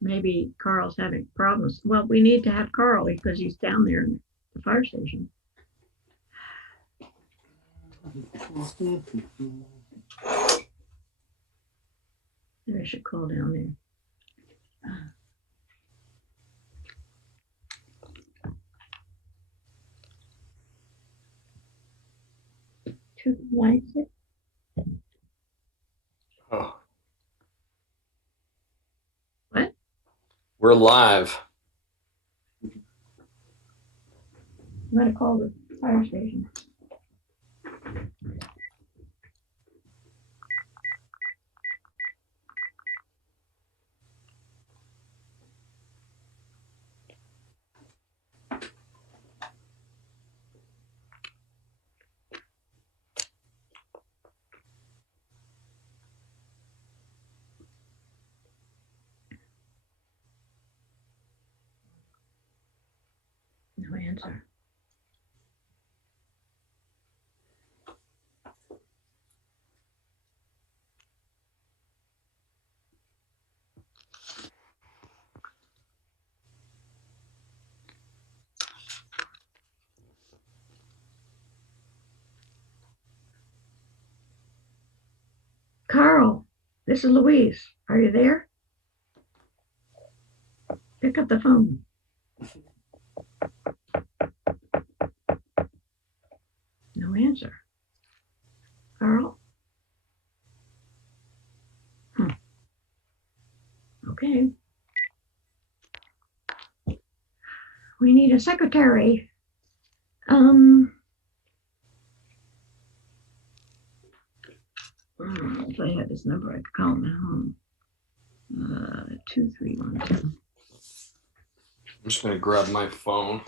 maybe Carl's having problems. Well, we need to have Carl because he's down there in the fire station. Maybe I should call down there. Why is it? Oh. What? We're live. I'm going to call the fire station. No answer. Carl, this is Louise. Are you there? Pick up the phone. No answer. Carl? Okay. We need a secretary. If I had this number, I could call him at home. 2312. I'm just going to grab my phone.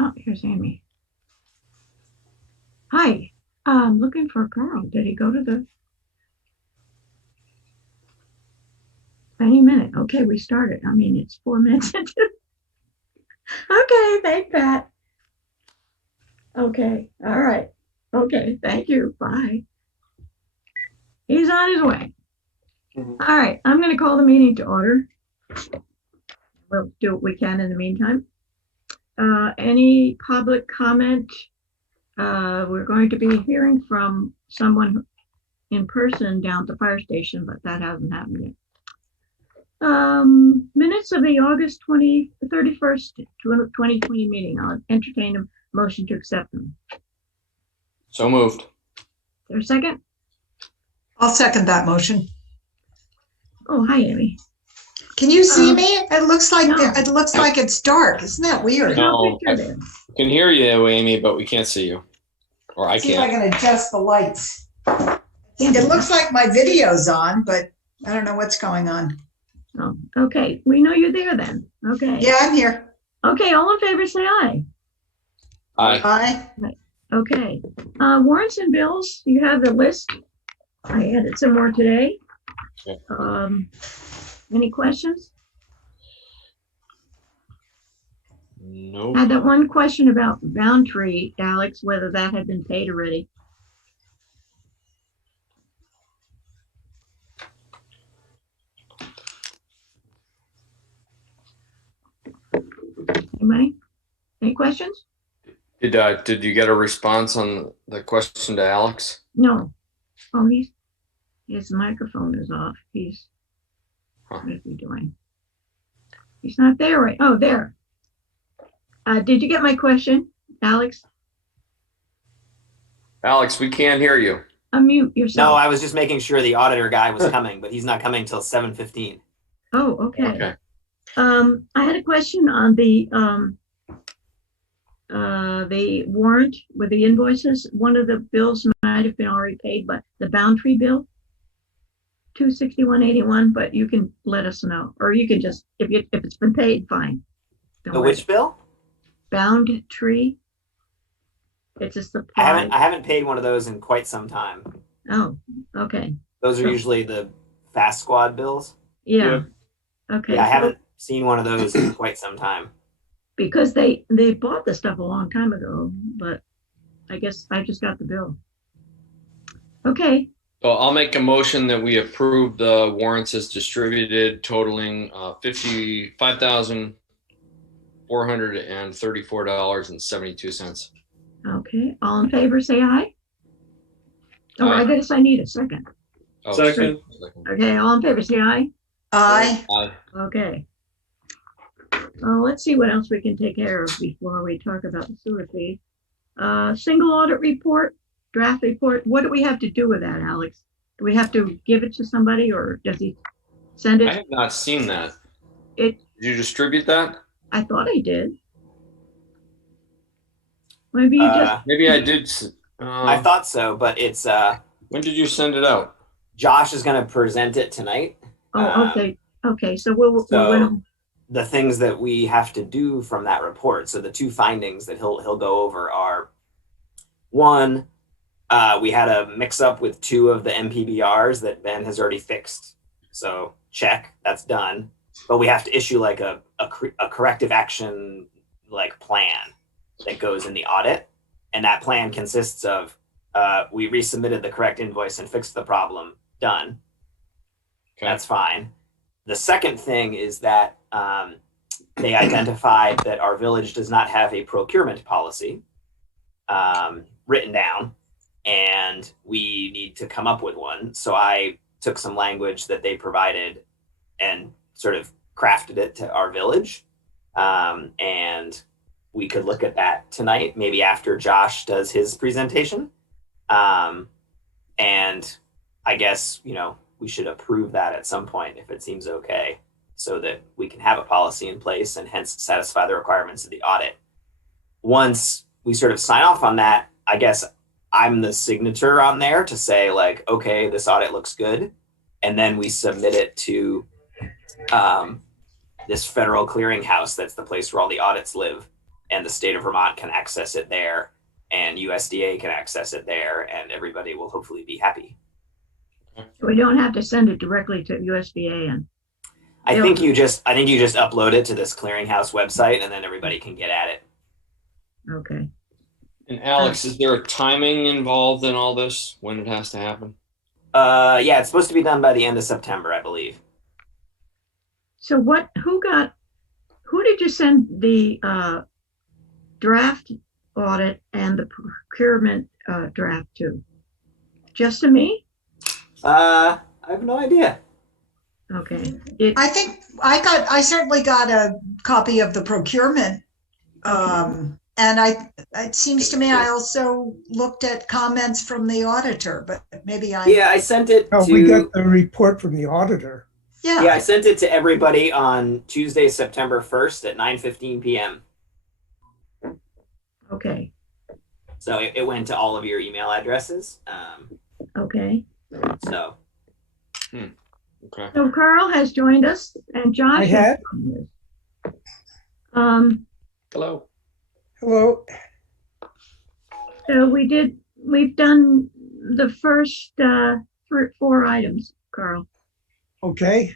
Oh, here's Amy. Hi, I'm looking for Carl. Did he go to the? Any minute. Okay, we started. I mean, it's 4 minutes into. Okay, thanks, Pat. Okay, all right. Okay, thank you. Bye. He's on his way. All right, I'm going to call the meeting to order. We'll do what we can in the meantime. Any public comment? We're going to be hearing from someone in person down at the fire station, but that hasn't happened yet. Minutes of the August 31st, 2020 meeting. I'll entertain a motion to accept them. So moved. Is there a second? I'll second that motion. Oh, hi, Amy. Can you see me? It looks like No. it looks like it's dark. Isn't that weird? No, picture there. I can hear you, Amy, but we can't see you. Or I See if I can't. can adjust the lights. It looks like my video's on, but I don't know what's going on. Oh, okay. We know you're there then. Okay. Yeah, I'm here. Okay, all in favor, say aye. Aye. Aye. Okay. Warrants and bills, you have the list. I added some more today. Okay. Any questions? No. I had that one question about Boundtree, Alex, whether that had been paid already. Anybody? Any questions? Did you get a response on the question to Alex? No. Oh, his microphone is off. What is he doing? He's not there, right? Oh, there. Did you get my question, Alex? Alex, we can't hear you. Unmute yourself. No, I was just making sure the auditor guy was coming, but he's not coming till 7:15. Oh, okay. Okay. I had a question on the warrant with the invoices. One of the bills might have been already paid, but the Boundtree bill, $261.81. But you can let us know, or you can just if it's been paid, fine. The which bill? Boundtree. It's a supply. I haven't paid one of those in quite some time. Oh, okay. Those are usually the gas squad bills. Yeah. Okay. Yeah, I so- haven't seen one of those in quite some time. because they bought the stuff a long time ago, but I guess I just got the bill. Okay. So I'll make a motion that we approve the warrants as distributed totaling $55,434.72. Okay. All in favor, say aye. Oh, I Aye. guess I need a second. Oh, Second. Okay. All in favor, say aye. Aye. Aye. Okay. Let's see what else we can take care of before we talk about the sewer fee. Single audit report, draft report. What do we have to do with that, Alex? Do we have to give it to somebody or does he send I it? have not seen that. It, Did you distribute that? I thought I did. Maybe you just, Maybe I did. I thought so, but it's When did you send it out? Josh is going to present it tonight. oh, okay. Okay. So we'll The things that we have to do from that report. So the two findings that he'll go over are, one, we had a mix up with two of the MPBRs that Ben has already fixed. So check, that's done. But we have to issue like a corrective action like plan that goes in the audit. And that plan consists of we resubmitted the correct invoice and fixed the problem. Done. Okay. That's fine. The second thing is that they identified that our village does not have a procurement policy written down, and we need to come up with one. So I took some language that they provided and sort of crafted it to our village. And we could look at that tonight, maybe after Josh does his presentation. And I guess, we should approve that at some point if it seems okay, so that we can have a policy in place and hence satisfy the requirements of the audit. Once we sort of sign off on that, I guess I'm the signature on there to say like, okay, this audit looks good. And then we submit it to this federal clearinghouse. That's the place where all the audits live, and the state of Vermont can access it there and USDA can access it there, and everybody will hopefully be happy. we don't have to send it directly to USDA and I think you just upload it to this clearinghouse website and then everybody can get at it. okay. And Alex, is there a timing involved in all this when it has to happen? Yeah, it's supposed to be done by the end of September, I believe. So who did you send the draft audit and the procurement draft to? Just to me? I have no idea. Okay. I think I certainly got a copy of the procurement. And it seems to me I also looked at comments from the auditor, but maybe I sent it Oh, to. we got the report from the auditor. yeah. Yeah, I sent it to everybody on Tuesday, September 1st at 9:15 p.m. Okay. So it went to all of your email addresses. Okay. So Okay. So Carl has joined us and Josh I has had. joined us. Hello. Hello. So we've done the first 4 items, Carl. Okay.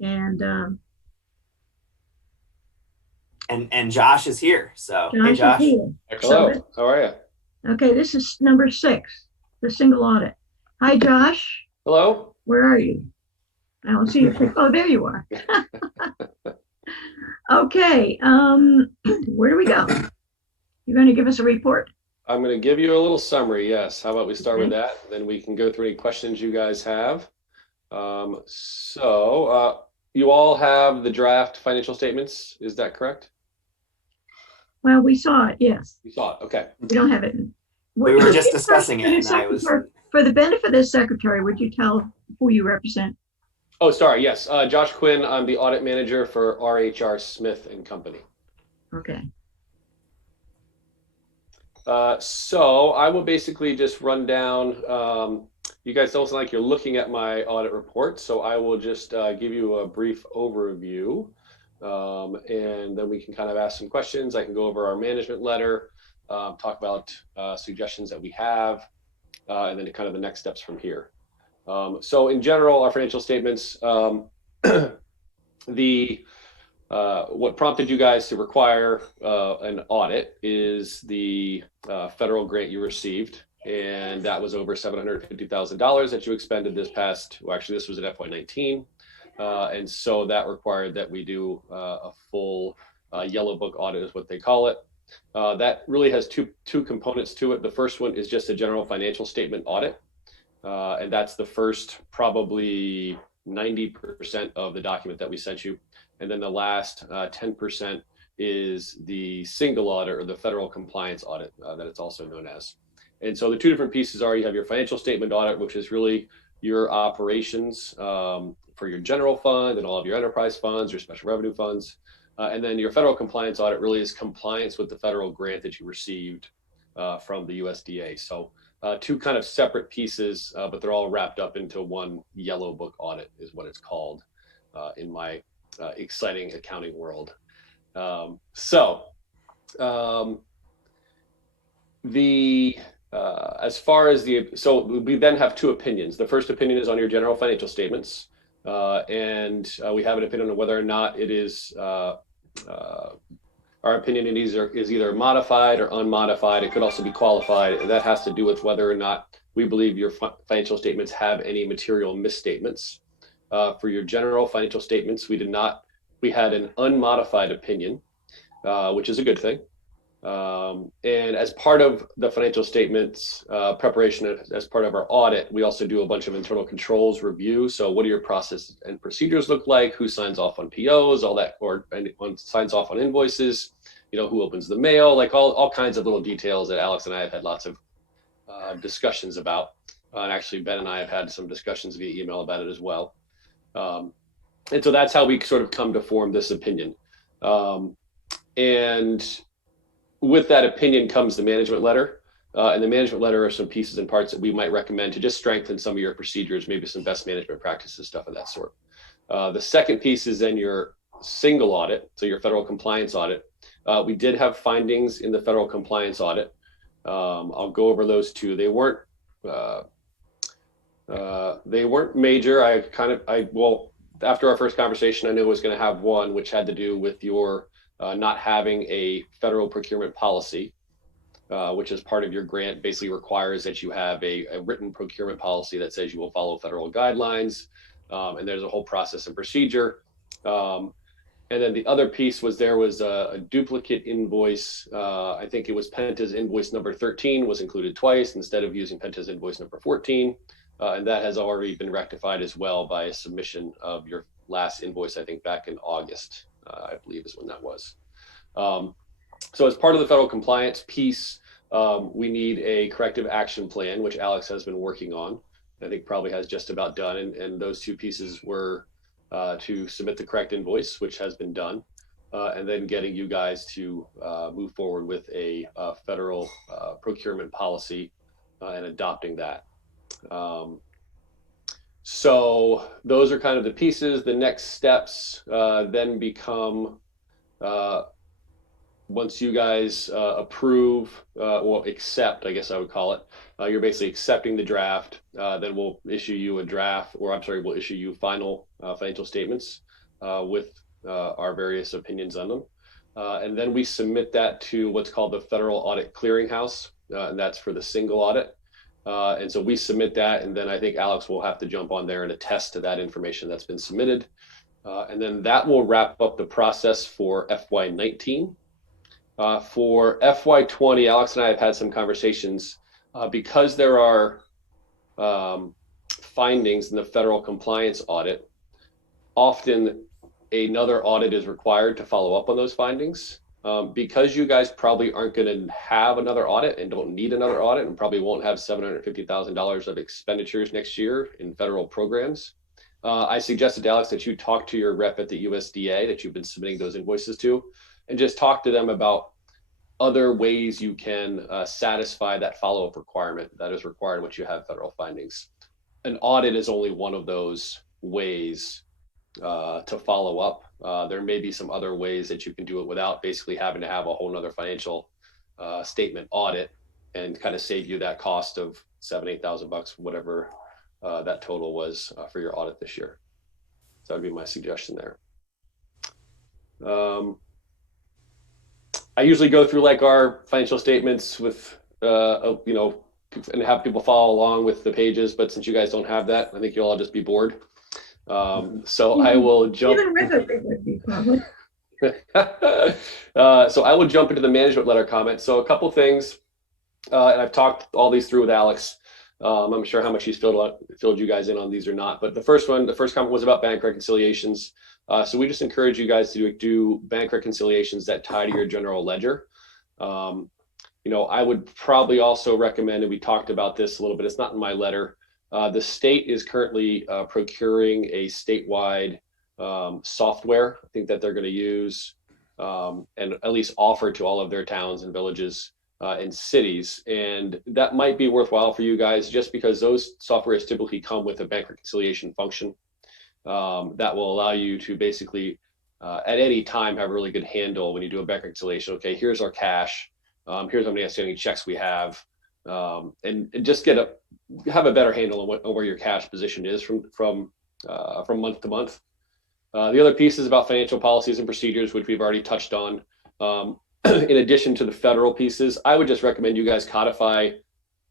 And and Josh is here. So Josh hey, is Josh. here. Hello. How are you? Okay, this is number 6, the single audit. Hi, Josh. Hello. Where are you? I don't see you. Oh, there you are. Okay, where do we go? You're going to give us a report? I'm going to give you a little summary. Yes. How about we start with Okay. that? Then we can go through any questions you guys have. You all have the draft financial statements. Is that correct? Well, we saw it, yes. You saw it. Okay. We don't have it. We were just discussing it, and I was. For the benefit of the secretary, would you tell who you represent? Oh, sorry. Yes. Josh Quinn. I'm the audit manager for RHR Smith and Company. Okay. So I will basically just run down. You guys don't sound like you're looking at my audit report, so I will just give you a brief overview, and then we can kind of ask some questions. I can go over our management letter, talk about suggestions that we have, and then kind of the next steps from here. So in general, our financial statements, what prompted you guys to require an audit is the federal grant you received, and that was over $750,000 that you expended this past. Well, actually, this was at FY19, and so that required that we do a full yellow book audit, is what they call it. That really has two components to it. The first one is just a general financial statement audit, and that's the first probably 90% of the document that we sent you. And then the last 10% is the single audit, or the federal compliance audit, that it's also known as. And so the two different pieces are, you have your financial statement audit, which is really your operations for your general fund and all of your enterprise funds, your special revenue funds. And then your federal compliance audit really is compliance with the federal grant that you received from the USDA. So two kind of separate pieces, but they're all wrapped up into one yellow book audit is what it's called in my exciting accounting world. As far as so we then have two opinions. The first opinion is on your general financial statements, and we have an opinion on whether or not it is our opinion is either modified or unmodified. It could also be qualified, and that has to do with whether or not we believe your financial statements have any material misstatements. For your general financial statements, we had an unmodified opinion, which is a good thing. And as part of the financial statements preparation, as part of our audit, we also do a bunch of internal controls review. So what do your process and procedures look like? Who signs off on POs, all that, or anyone signs off on invoices? Who opens the mail, like all kinds of little details that Alex and I have had lots of discussions about. And actually, Ben and I have had some discussions via email about it as well. And so that's how we sort of come to form this opinion. And with that opinion comes the management letter. And the management letter are some pieces and parts that we might recommend to just strengthen some of your procedures, maybe some best management practices, stuff of that sort. The second piece is then your single audit, so your federal compliance audit. We did have findings in the federal compliance audit. I'll go over those two. They weren't major. After our first conversation, I knew I was going to have one, which had to do with your not having a federal procurement policy, which is part of your grant, basically requires that you have a written procurement policy that says you will follow federal guidelines. And there's a whole process and procedure. And then the other piece was there was a duplicate invoice. I think it was Penta's invoice number 13 was included twice instead of using Penta's invoice number 14. And that has already been rectified as well by a submission of your last invoice, I think back in August, I believe is when that was. So as part of the federal compliance piece, we need a corrective action plan, which Alex has been working on. I think probably has just about done. And those two pieces were to submit the correct invoice, which has been done, and then getting you guys to move forward with a federal procurement policy and adopting that. So those are kind of the pieces. The next steps then become, once you guys approve, or accept, I guess I would call it, you're basically accepting the draft, then we'll issue you a draft, or I'm sorry, we'll issue you final financial statements with our various opinions on them. And then we submit that to what's called the Federal Audit Clearinghouse, and that's for the single audit. And so we submit that, and then I think Alex will have to jump on there and attest to that information that's been submitted. And then that will wrap up the process for FY19. For FY20, Alex and I have had some conversations because there are findings in the federal compliance audit. Often another audit is required to follow up on those findings. Because you guys probably aren't going to have another audit and don't need another audit and probably won't have $750,000 of expenditures next year in federal programs. I suggested to Alex that you talk to your rep at the USDA that you've been submitting those invoices to, and just talk to them about other ways you can satisfy that follow-up requirement that is required once you have federal findings. An audit is only one of those ways to follow up. There may be some other ways that you can do it without basically having to have a whole nother financial statement audit and kind of save you that cost of $7,000, $8,000, whatever that total was for your audit this year. So that would be my suggestion there. I usually go through like our financial statements with, you know, and have people follow along with the pages, but since you guys don't have that, I think you'll all just be bored. So I will jump. Even with it, it would be probably. So I will jump into the management letter comment. So a couple things, and I've talked all these through with Alex. I'm sure how much he's filled you guys in on these or not. But the first comment was about bank reconciliations. So we just encourage you guys to do bank reconciliations that tie to your general ledger. You know, I would probably also recommend, and we talked about this a little bit, it's not in my letter. The state is currently procuring a statewide software, I think that they're going to use and at least offer to all of their towns and villages and cities. And that might be worthwhile for you guys just because those softwares typically come with a bank reconciliation function that will allow you to basically at any time have a really good handle when you do a bank reconciliation. Okay, here's our cash. Here's how many outstanding checks we have. And just have a better handle on where your cash position is from month to month. The other piece is about financial policies and procedures, which we've already touched on. In addition to the federal pieces, I would just recommend you guys codify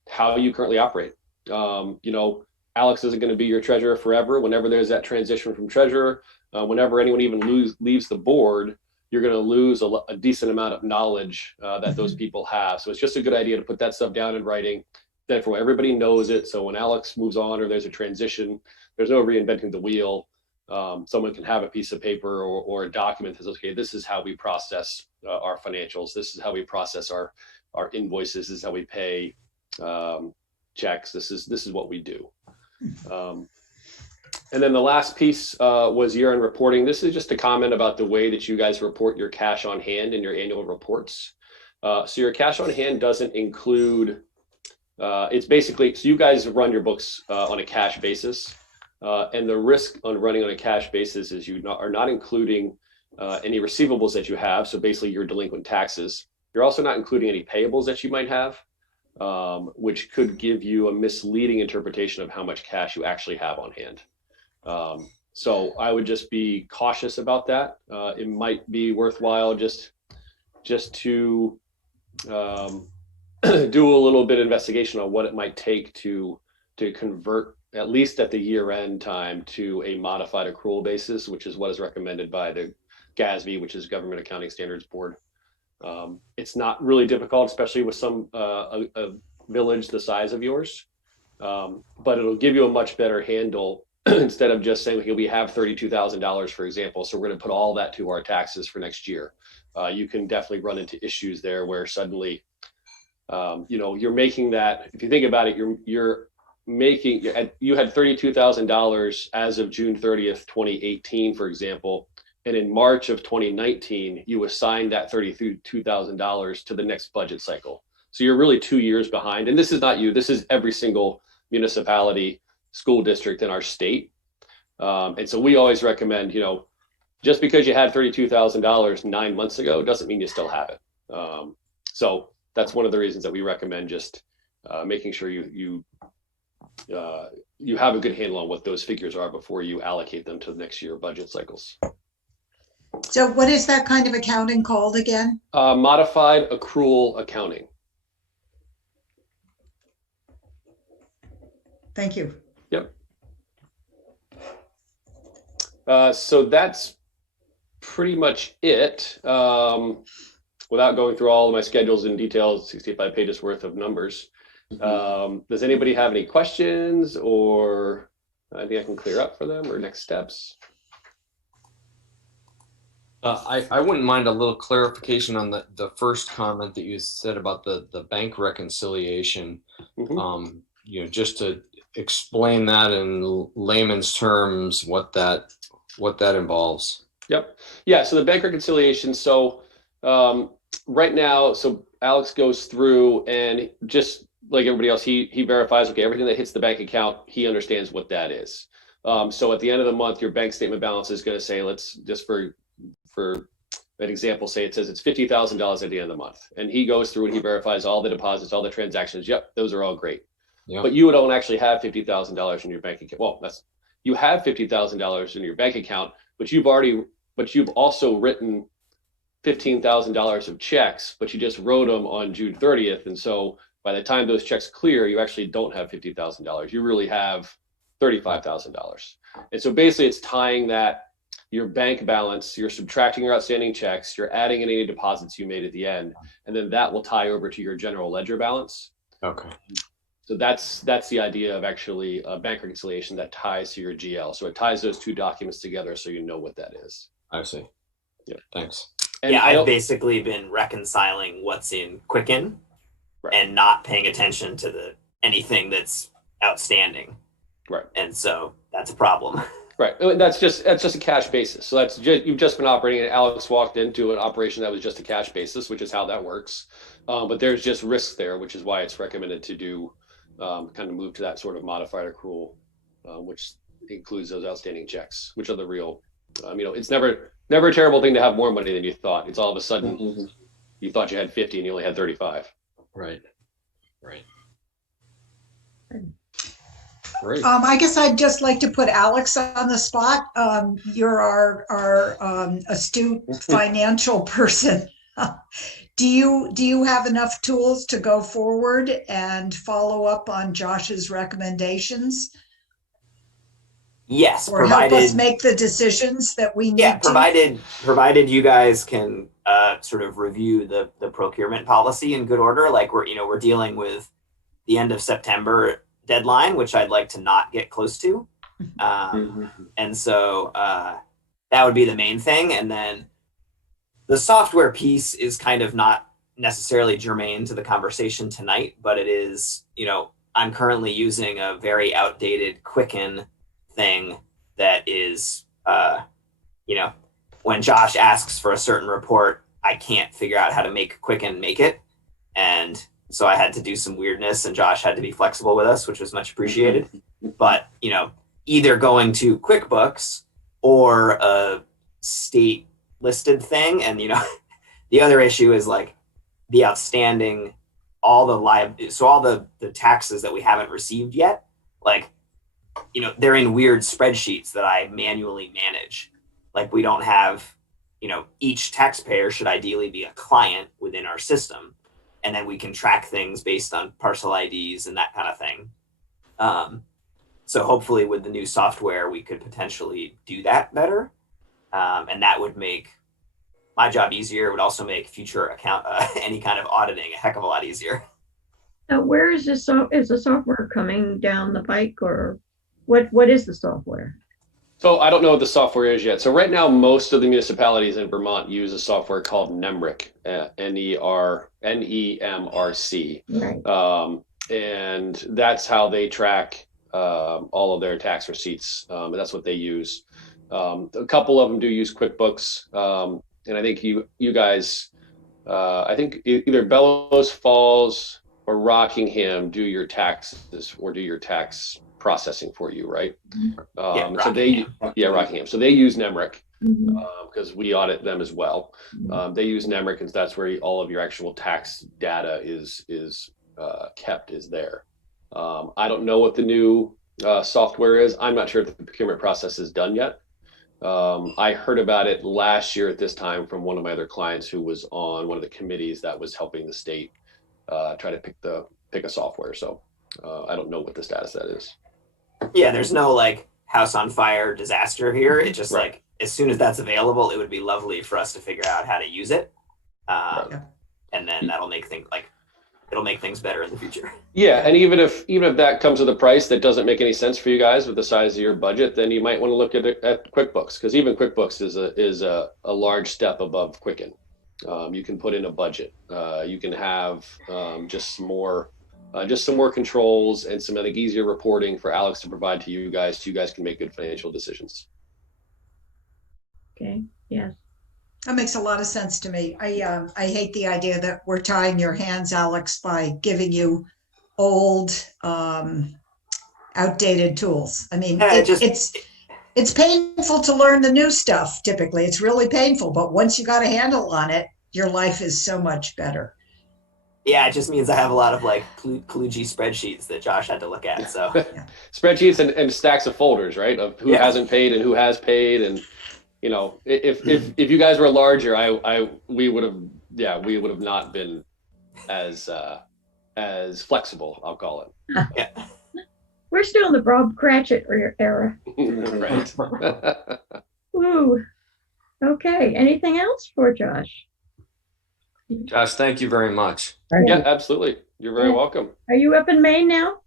how you currently operate. You know, Alex isn't going to be your treasurer forever. Whenever there's that transition from treasurer, whenever anyone even leaves the board, you're going to lose a decent amount of knowledge that those people have. So it's just a good idea to put that stuff down in writing. Therefore, everybody knows it. So when Alex moves on or there's a transition, there's no reinventing the wheel. Someone can have a piece of paper or a document that says, okay, this is how we process our financials. This is how we process our invoices. This is how we pay checks. This is what we do. And then the last piece was year-end reporting. This is just a comment about the way that you guys report your cash on hand in your annual reports. So your cash on hand doesn't include, it's basically, so you guys run your books on a cash basis. And the risk on running on a cash basis is you are not including any receivables that you have. So basically your delinquent taxes. You're also not including any payables that you might have, which could give you a misleading interpretation of how much cash you actually have on hand. So I would just be cautious about that. It might be worthwhile just to do a little bit of investigation on what it might take to convert, at least at the year-end time, to a modified accrual basis, which is what is recommended by the GASB, which is Government Accounting Standards Board. It's not really difficult, especially with a village the size of yours, but it'll give you a much better handle instead of just saying, okay, we have $32,000, for example, so we're going to put all that to our taxes for next year. You can definitely run into issues there where suddenly, you know, you're making that, if you think about it, you had $32,000 as of June 30th, 2018, for example, and in March of 2019, you assigned that $32,000 to the next budget cycle. So you're really 2 years behind. And this is not you, this is every single municipality, school district in our state. And so we always recommend, you know, just because you had $32,000 9 months ago doesn't mean you still have it. So that's one of the reasons that we recommend just making sure you have a good handle on what those figures are before you allocate them to the next year budget cycles. So what is that kind of accounting called again? Modified accrual accounting. Thank you. Yep. So that's pretty much it. Without going through all of my schedules in detail, 65 pages worth of numbers. Does anybody have any questions or anything I can clear up for them or next steps? I wouldn't mind a little clarification on the first comment that you said about the bank reconciliation. Mm-hmm. You know, just to explain that in layman's terms, what that involves. Yep. Yeah. So the bank reconciliation. So right now, so Alex goes through and just like everybody else, he verifies, okay, everything that hits the bank account, he understands what that is. So at the end of the month, your bank statement balance is going to say, let's just for an example, say it says it's $50,000 at the end of the month. And he goes through and he verifies all the deposits, all the transactions. Yep, those are all great. Yep. but you don't actually have $50,000 in your bank account. Well, you have $50,000 in your bank account, but you've also written $15,000 of checks, but you just wrote them on June 30th. And so by the time those checks clear, you actually don't have $50,000. You really have $35,000. And so basically it's tying that your bank balance, you're subtracting your outstanding checks, you're adding in any deposits you made at the end, and then that will tie over to your general ledger balance. Okay. So that's the idea of actually a bank reconciliation that ties to your GL. So it ties those two documents together so you know what that is. I see. Yeah. Thanks. And yeah, I've basically been reconciling what's in Quicken and not paying attention to anything that's outstanding. Right. And so that's a problem. Right. That's just a cash basis. So you've just been operating, and Alex walked into an operation that was just a cash basis, which is how that works. But there's just risk there, which is why it's recommended to do kind of move to that sort of modified accrual, which includes those outstanding checks, which are the real, it's never a terrible thing to have more money than you thought. It's all of a sudden you thought you had 50 and you only had 35. Right. Great. I guess I'd just like to put Alex on the spot. You're our astute financial person. Do you have enough tools to go forward and follow up on Josh's recommendations? Yes, or help us make the decisions that we need to? Provided you guys can sort of review the procurement policy in good order. Like we're dealing with the end of September deadline, which I'd like to not get close to. And so that would be the main thing. And then the software piece is kind of not necessarily germane to the conversation tonight, but it is, I'm currently using a very outdated Quicken thing that is, when Josh asks for a certain report, I can't figure out how to make Quicken make it. And so I had to do some weirdness, and Josh had to be flexible with us, which was much appreciated. But, either going to QuickBooks or a state listed thing. And, the other issue is like the outstanding, all the taxes that we haven't received yet, like, they're in weird spreadsheets that I manually manage. Like we don't have, each taxpayer should ideally be a client within our system. And then we can track things based on parcel IDs and that kind of thing. So hopefully with the new software, we could potentially do that better. And that would make my job easier. It would also make future any kind of auditing a heck of a lot easier. Now, where is this? Is the software coming down the pike, or what is the software? So I don't know what the software is yet. So right now, most of the municipalities in Vermont use a software called NEMRC, NEMRC. Right. And that's how they track all of their tax receipts. And that's what they use. A couple of them do use QuickBooks. And I think you guys, I think either Bellows Falls or Rockingham do your taxes or do your tax processing for you, right? Rockingham. So they use NEMRC Mhm. because we audit them as well. They use NEMRC because that's where all of your actual tax data is kept, is there. I don't know what the new software is. I'm not sure if the procurement process is done yet. I heard about it last year at this time from one of my other clients who was on one of the committees that was helping the state try to pick a software. So I don't know what the status of that is. Yeah, there's no like house on fire disaster here. It's just Right. like as soon as that's available, it would be lovely for us to figure out how to use it. And then that'll make it'll make things better in the future. Yeah, and even if that comes with a price that doesn't make any sense for you guys with the size of your budget, then you might want to look at QuickBooks, because even QuickBooks is a large step above Quicken. You can put in a budget. You can have just some more controls and some easier reporting for Alex to provide to you guys, so you guys can make good financial decisions. Okay. Yes. That makes a lot of sense to me. I hate the idea that we're tying your hands, Alex, by giving you old, outdated tools. I mean, it's painful to learn the new stuff. Typically, it's really painful. But once you got a handle on it, your life is so much better. Yeah, it just means I have a lot of like kludgy spreadsheets that Josh had to look at. So Spreadsheets and stacks of folders, right? Of who Yeah. hasn't paid and who has paid, and if you guys were larger, we would have not been as flexible, I'll call it. yeah. We're still in the Bob Cratchit era. Right. Ooh. Okay. Anything else for Josh? Josh, thank you very much. Yeah, absolutely. You're very welcome. Are you up in Maine now?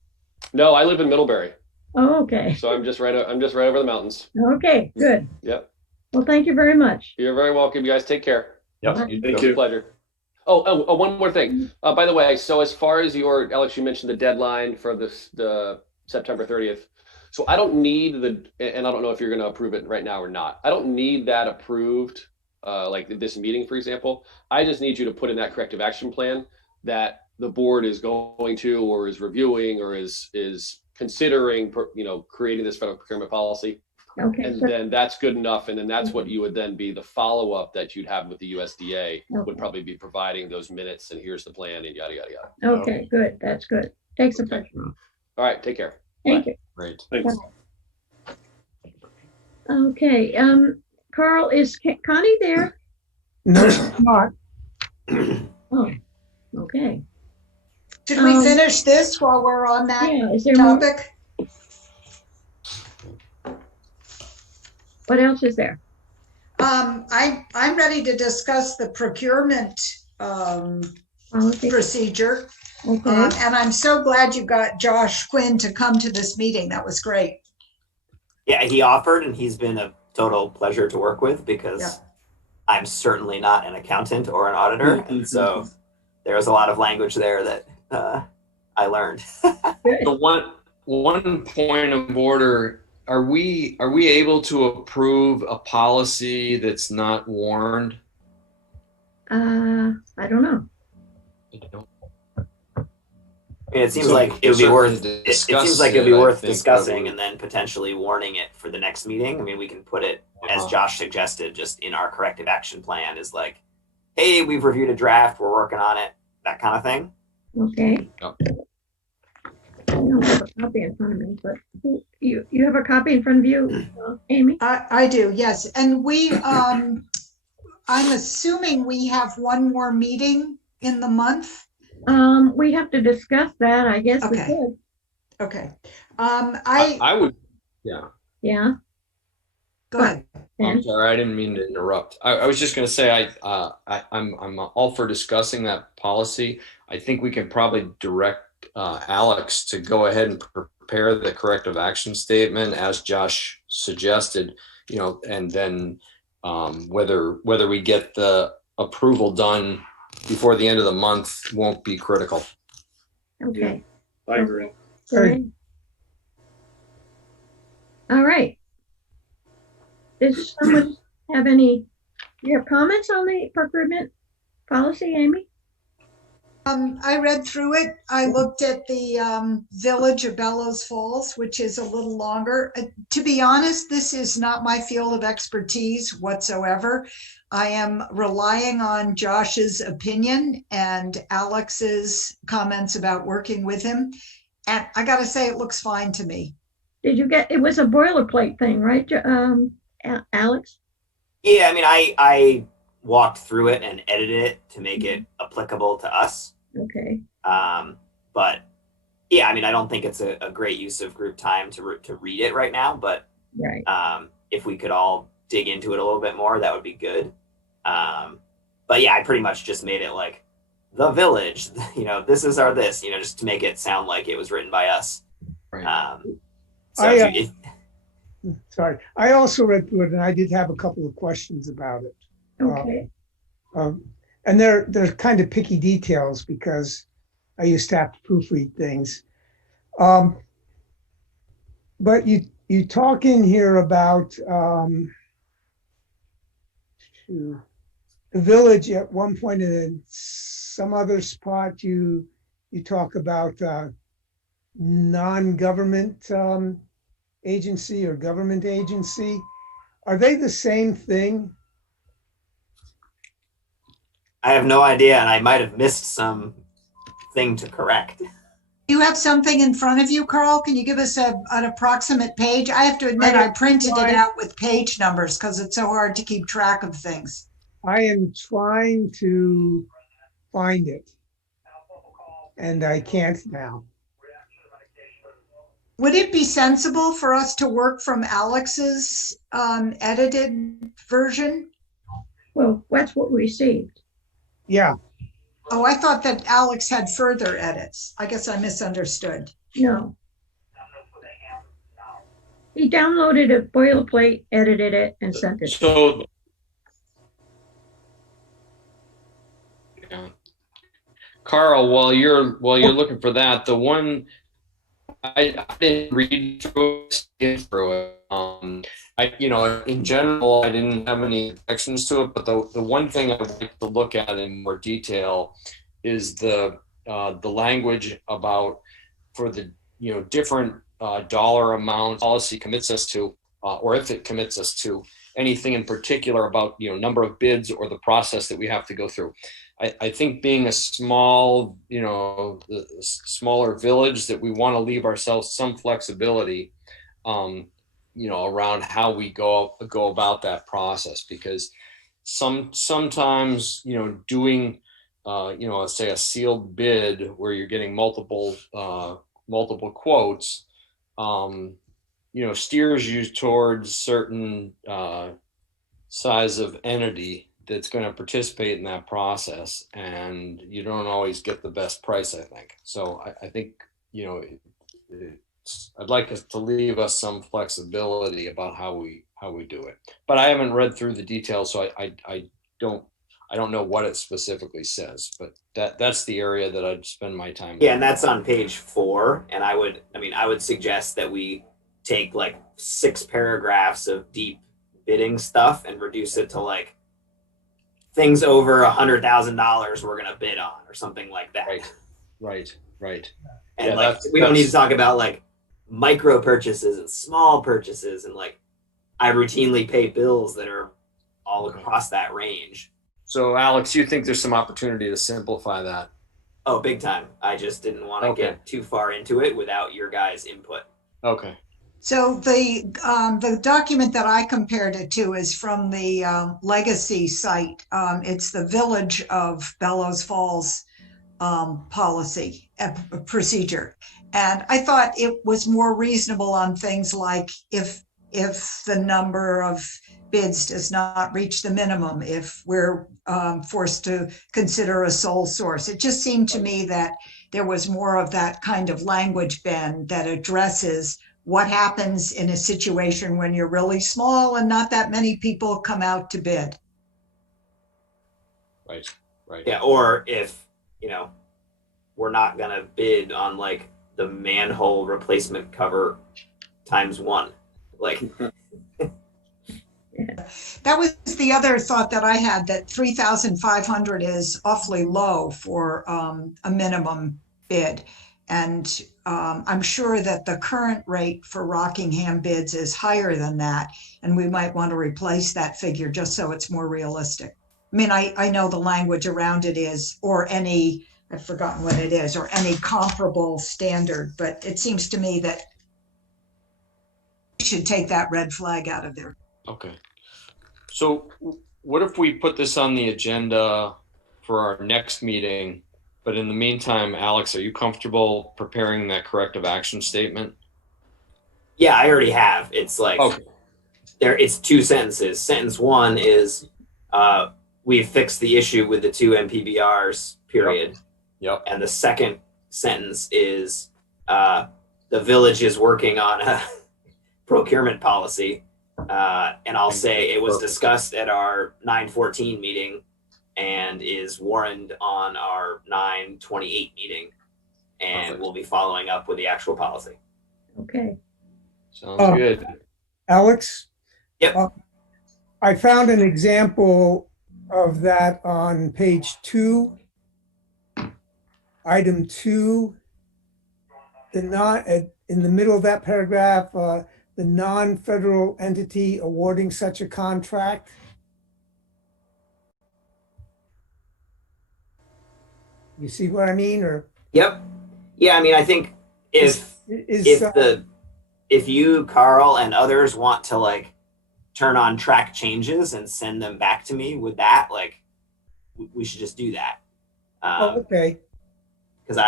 No, I live in Middlebury, Oh, okay. so I'm just right over the mountains. Okay, good. Yep. Well, thank you very much. You're very welcome. You guys take care. Yep. Thank you. Pleasure. Oh, one more thing. By the way, so as far as Alex, you mentioned the deadline for the September 30th. So I don't need and I don't know if you're going to approve it right now or not. I don't need that approved, like this meeting, for example. I just need you to put in that corrective action plan that the board is going to, or is reviewing, or is considering, creating this federal procurement policy. Okay. And then that's good enough. And then that's what you would then be the follow-up that you'd have with the USDA would probably be providing those minutes and here's the plan and yada, yada, yada. Okay, good. That's good. Takes the pressure off. All right. Take care. Thank you. Great. Thanks. Okay. Carl, is Connie there? No, it's not. Oh, okay. Should we finish this while we're on that Yeah, is there more? topic? What else is there? I'm ready to discuss the procurement Policy? procedure. Okay. And I'm so glad you got Josh Quinn to come to this meeting. That was great. Yeah, he offered, and he's been a total pleasure to work with because Yeah. I'm certainly not an accountant or an auditor, and so there was a lot of language there that I learned. So one point of order. Are we able to approve a policy that's not warned? I don't know. I mean, it seems So like it would be worth. certainly It seems discuss like it'd be it, I worth think, discussing but and then potentially warning it for the next meeting. I mean, we can put it as Uh-huh. Josh suggested, just in our corrective action plan, is like, hey, we've reviewed a draft, we're working on it, that kind of thing. Okay. Yep. I don't have a copy in front of me, but you have a copy in front of you, Amy? I do, yes. And I'm assuming we have one more meeting in the month. We have to discuss that. I guess we Okay. could. Okay. I would. Yeah. Yeah. Go ahead. I'm sorry, I didn't mean to interrupt. I was just going to say I'm all for discussing that policy. I think we can probably direct Alex to go ahead and prepare the corrective action statement as Josh suggested, and then whether we get the approval done before the end of the month won't be critical. Okay. I agree. Great. All right. Does someone have do you have comments on the procurement policy, Amy? I read through it. I looked at the Village of Bellows Falls, which is a little longer. To be honest, this is not my field of expertise whatsoever. I am relying on Josh's opinion and Alex's comments about working with him. And I got to say, it looks fine to me. Did you get, it was a boilerplate thing, right, Alex? Yeah, I mean, I walked through it and edited it to make it applicable to us. Okay. But yeah, I mean, I don't think it's a great use of group time to read it right now, but Right. if we could all dig into it a little bit more, that would be good. But yeah, I pretty much just made it like the village, this is our this, just to make it sound like it was written by us. Right. Sorry. I also read through it and I did have a couple of questions about it. Okay. And they're kind of picky details because I used to have to proofread things. But you talk in here about the village at one point, and in some other spot you talk about non-government agency or government agency. Are they the same thing? I have no idea, and I might have missed some thing to correct. You have something in front of you, Carl? Can you give us an approximate page? I have to admit, I printed it out with page numbers because it's so hard to keep track of things. I am trying to find it, and I can't now. Would it be sensible for us to work from Alex's edited version? Well, that's what we received. Yeah, Oh, I thought that Alex had further edits. I guess I misunderstood. No. He downloaded a boilerplate, edited it, and sent it. So, yeah. Carl, while you're looking for that, the one I didn't read through it. In general, I didn't have any objections to it, but the one thing I would like to look at in more detail is the language about for the different dollar amount policy commits us to, or if it commits us to anything in particular about number of bids or the process that we have to go through. I think being a small, smaller village, that we want to leave ourselves some flexibility, around how we go about that process, because sometimes, doing, say a sealed bid where you're getting multiple quotes, steers you towards certain size of entity that's going to participate in that process, and you don't always get the best price, I think. So I think, I'd like us to leave us some flexibility about how we do it. But I haven't read through the details, so I don't know what it specifically says, but that's the area that I'd spend my time. Yeah, and that's on page 4. And I would suggest that we take like 6 paragraphs of deep bidding stuff and reduce it to like things over $100,000 we're gonna bid on, or something like that. Right. And Yeah, we don't need to talk about like micro purchases and small purchases, and like I routinely pay bills that are all across that range. So Alex, you think there's some opportunity to simplify that? Oh, big time. I just didn't want to get too far into it without your guys' input. Okay. So the document that I compared it to is from the Legacy site. It's the Village of Bellows Falls policy procedure, and I thought it was more reasonable on things like if the number of bids does not reach the minimum, if we're forced to consider a sole source. It just seemed to me that there was more of that kind of language, Ben, that addresses what happens in a situation when you're really small and not that many people come out to bid. Right. Yeah, or if, we're not going to bid on like the manhole replacement cover ×1. Like, that was the other thought that I had, that 3,500 is awfully low for a minimum bid. And I'm sure that the current rate for Rockingham bids is higher than that. And we might want to replace that figure just so it's more realistic. I mean, I know the language around it is, or any, I've forgotten what it is, or any comparable standard, but it seems to me that we should take that red flag out of there. Okay. So what if we put this on the agenda for our next meeting? But in the meantime, Alex, are you comfortable preparing that corrective action statement? Yeah, I already have. It's like, it's 2 sentences. Sentence 1 is, we've fixed the issue with the 2 MPBRs, period. Yep. And the second sentence is, the village is working on a procurement policy. And I'll say it was discussed at our 9/14 meeting and is warned on our 9/28 meeting. And Perfect. We'll be following up with the actual policy. Okay. Sounds good. Alex? Yep. I found an example of that on page 2, item 2, in the middle of that paragraph, the non-federal entity awarding such a contract. You see what I mean? Or Yep. Yeah, I mean, I think if if you, Carl, and others want to like turn on track changes and send them back to me with that, like we should just do that. Okay. Because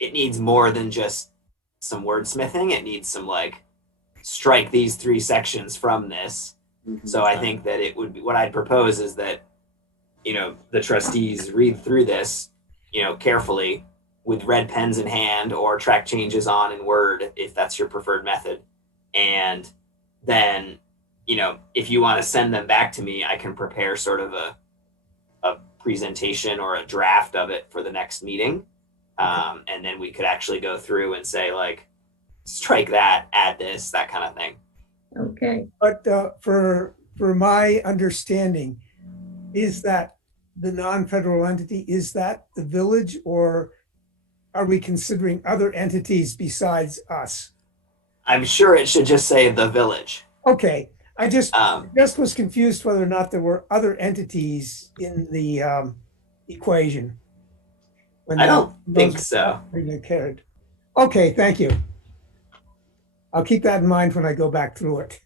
it needs more than just some wordsmithing. It needs some like strike these 3 sections from this. So I think that it would be, what I'd propose is that, you know, the trustees read through this, you know, carefully with red pens in hand or track changes on in Word, if that's your preferred method. And then, you know, if you want to send them back to me, I can prepare sort of a presentation or a draft of it for the next meeting. And then we could actually go through and say like, strike that, add this, that kind of thing. Okay. But for my understanding, is that the non-federal entity, is that the village, or are we considering other entities besides us? I'm sure it should just say the village. Okay, I just was confused whether or not there were other entities in the equation. I don't think so. Carried. Okay, thank you. I'll keep that in mind when I go back through it.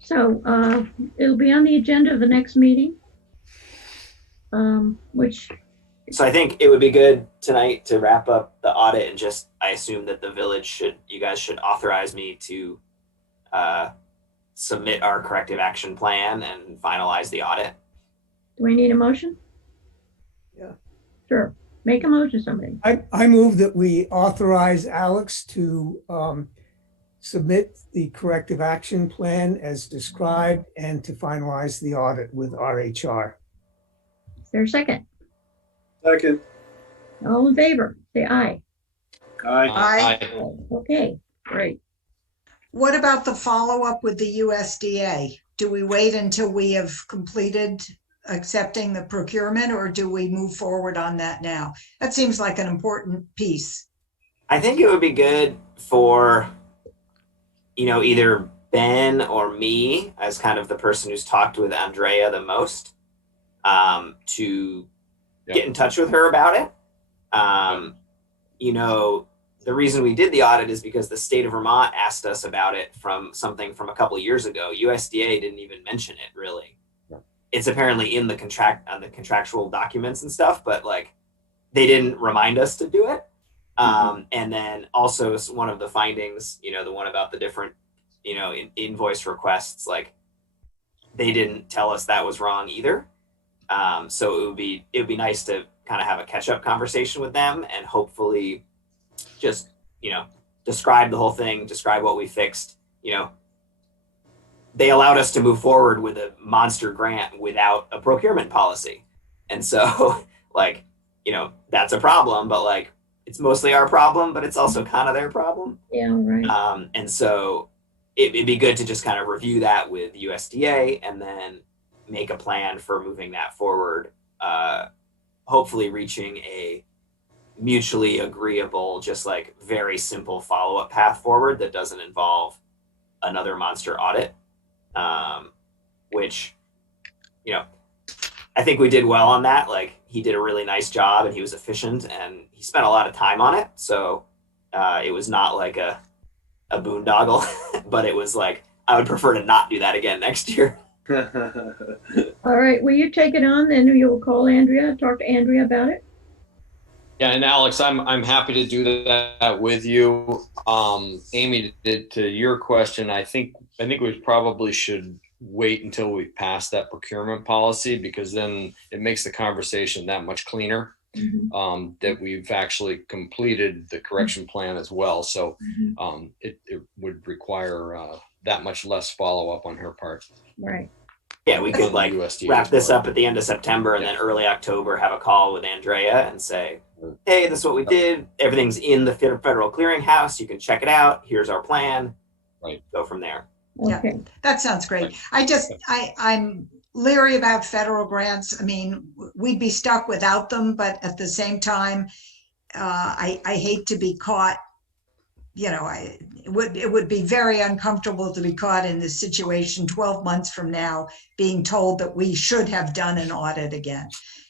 So it'll be on the agenda of the next meeting, which. So I think it would be good tonight to wrap up the audit and just, I assume that the village you guys should authorize me to submit our corrective action plan and finalize the audit. Do we need a motion? Yeah. Sure. Make a motion, somebody. I move that we authorize Alex to submit the corrective action plan as described and to finalize the audit with RHR. Is there a second? Second. All in favor, say aye. Aye. Okay, great. What about the follow-up with the USDA? Do we wait until we have completed accepting the procurement, or do we move forward on that now? That seems like an important piece. I think it would be good for, you know, either Ben or me, as kind of the person who's talked with Andrea the most, to get in touch with her about it. You know, the reason we did the audit is because the state of Vermont asked us about it from something from a couple of years ago. USDA didn't even mention it, really. It's apparently in the contractual documents and stuff, but like they didn't remind us to do it. And then also one of the findings, you know, the one about the different, you know, invoice requests, like they didn't tell us that was wrong either. So it would be nice to kind of have a catch-up conversation with them and hopefully just, you know, describe the whole thing, describe what we fixed. You know, they allowed us to move forward with a monster grant without a procurement policy. And so like, you know, that's a problem, but like, it's mostly our problem, but it's also kind of their problem. Yeah, right. And so it'd be good to just kind of review that with USDA and then make a plan for moving that forward, hopefully reaching a mutually agreeable, just like very simple follow-up path forward that doesn't involve another monster audit, which, you know, I think we did well on that. Like he did a really nice job and he was efficient and he spent a lot of time on it. So it was not like a boondoggle, but it was like, I would prefer to not do that again next year. All right, will you take it on? Then you'll call Andrea, talk to Andrea about it. Yeah, and Alex, I'm happy to do that with you. Amy, to your question, I think we probably should wait until we pass that procurement policy, because then it makes the conversation that much cleaner. That we've actually completed the correction plan as well. So it would require that much less follow-up on her part. Right. Yeah, we could like USDA wrap this up at the end of September and then early October have a call with Andrea and say, hey, this is what we did. Everything's in the federal clearinghouse. You can check it out. Here's our plan. Right. Go from there. Okay. Yeah, that sounds great. I'm leery about federal grants. I mean, we'd be stuck without them, but at the same time, I hate to be caught it would be very uncomfortable to be caught in this situation 12 months from now, being told that we should have done an audit again.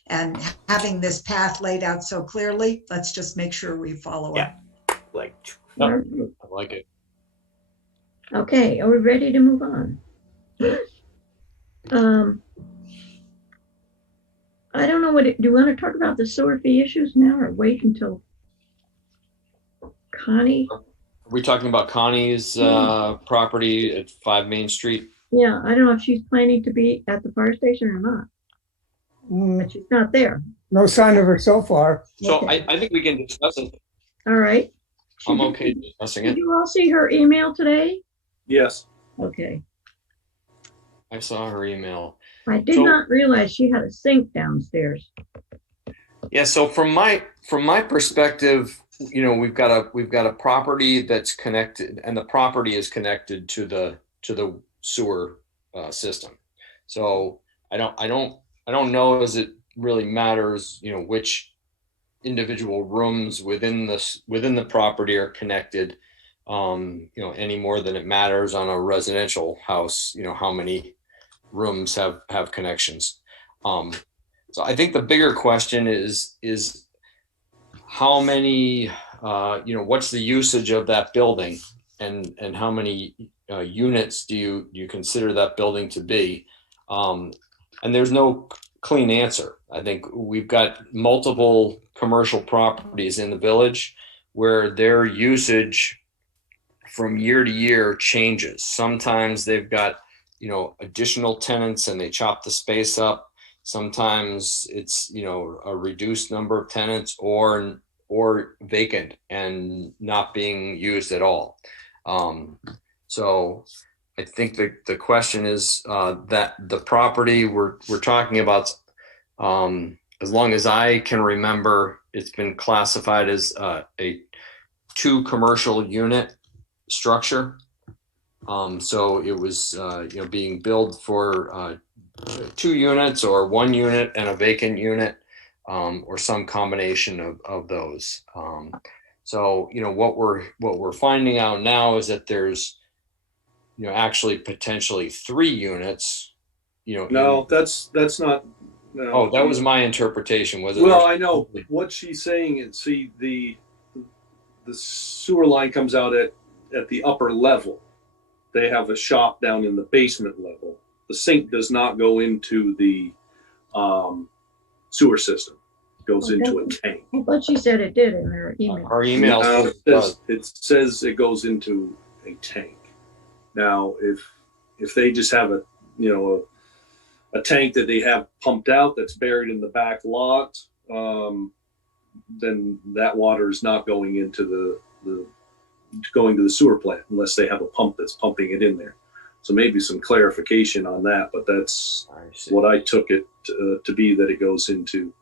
And having this path laid out so clearly, let's just make sure we follow up. Like, I like it. Okay, are we ready to move on? I don't know do you want to talk about the sewer fee issues now or wait until Connie? Are we talking about Connie's property at 5 Main Street? Yeah, I don't know if she's planning to be at the fire station or not, but she's not there. No sign of her so far. So Okay. I think we can discuss it. All right. I'm okay discussing Did it. you all see her email today? Yes. Okay. I saw her email. I did So- not realize she had a sink downstairs. Yeah, so from my perspective, we've got a property that's connected, and the property is connected to the sewer system. So I don't know as it really matters, which individual rooms within the property are connected, any more than it matters on a residential house, how many rooms have connections. So I think the bigger question is how many, what's the usage of that building, and how many units do you consider that building to be? And there's no clean answer. I think we've got multiple commercial properties in the village where their usage from year to year changes. Sometimes they've got, additional tenants and they chop the space up. Sometimes it's, a reduced number of tenants or vacant and not being used at all. So I think the question is that the property we're talking about, as long as I can remember, it's been classified as a 2 commercial unit structure. So it was, being billed for 2 units or 1 unit and a vacant unit, or some combination of those. So what we're finding out now is that there's actually potentially 3 units. No, that's not. No. Oh, that was my interpretation. Was it? Well, I know what she's saying. And see, the sewer line comes out at the upper level. They have a shop down in the basement level. The sink does not go into the sewer system. It goes into a tank. I thought she said it did in her email. Our email It says it goes into a tank. Now, if they just have a tank that they have pumped out that's buried in the back lot, then that water is not going into going to the sewer plant unless they have a pump that's pumping it in there. So maybe some clarification on that, but that's what I took it to be, that it goes into.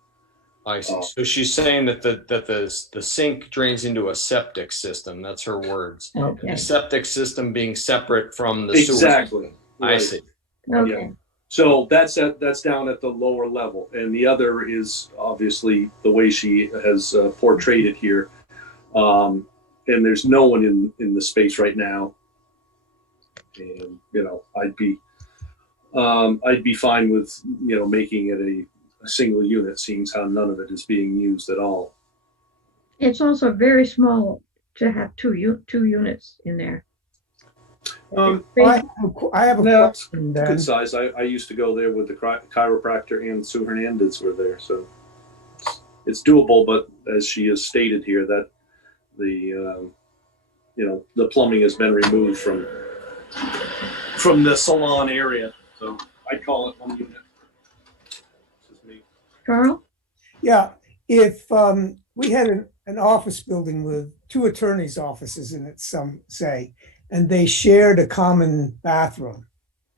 I see. So she's saying that the sink drains into a septic system. That's her words. Okay. The septic system being separate from the sewer. Exactly. I see. Okay. Yeah. So that's down at the lower level, and the other is obviously the way she has portrayed it here. And there's no one in the space right now. And I'd be fine with making it a single unit, seeing how none of it is being used at all. It's also very small to have two units in there. I have a No, it's question then. good size. I used to go there with the chiropractor, and Sue Hernandez were there, so it's doable. But as she has stated here, that the plumbing has been removed from the salon area, so I call it one unit. This is me. Carl? Yeah, if we had an office building with 2 attorneys' offices in it, some say, and they shared a common bathroom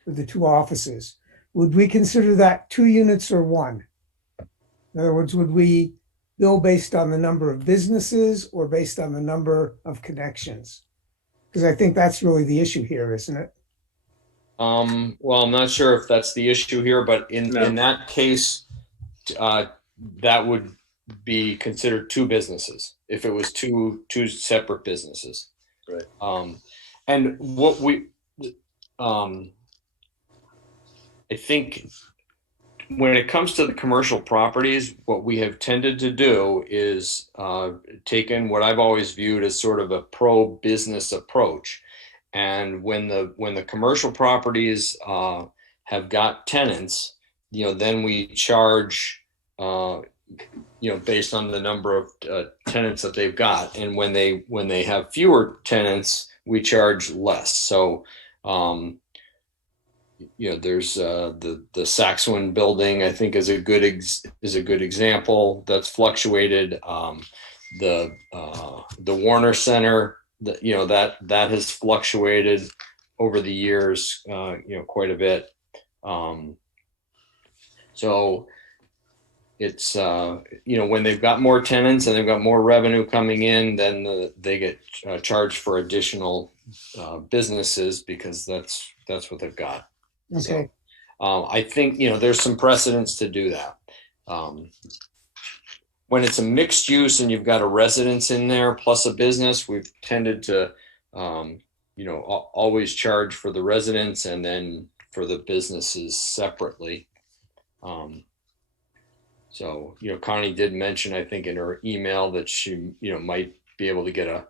with the 2 offices, would we consider that 2 units or 1? In other words, would we bill based on the number of businesses or based on the number of connections? Because I think that's really the issue here, isn't it? Well, I'm not sure if that's the issue here, but in that case, that would be considered 2 businesses if it was two separate businesses. Right. And what we, I think when it comes to the commercial properties, what we have tended to do is taken what I've always viewed as sort of a pro-business approach. And when the commercial properties have got tenants, then we charge, based on the number of tenants that they've got. And when they have fewer tenants, we charge less. So, there's the Saxton building, I think, is a good example that's fluctuated. The Warner Center, that has fluctuated over the years, quite a bit. So it's when they've got more tenants and they've got more revenue coming in, then they get charged for additional businesses because that's what they've got. Okay. So, I think, there's some precedents to do that. When it's a mixed use and you've got a residence in there plus a business, we've tended to, always charge for the residents and then for the businesses separately. So, Connie did mention, I think in her email, that she, might be able to get a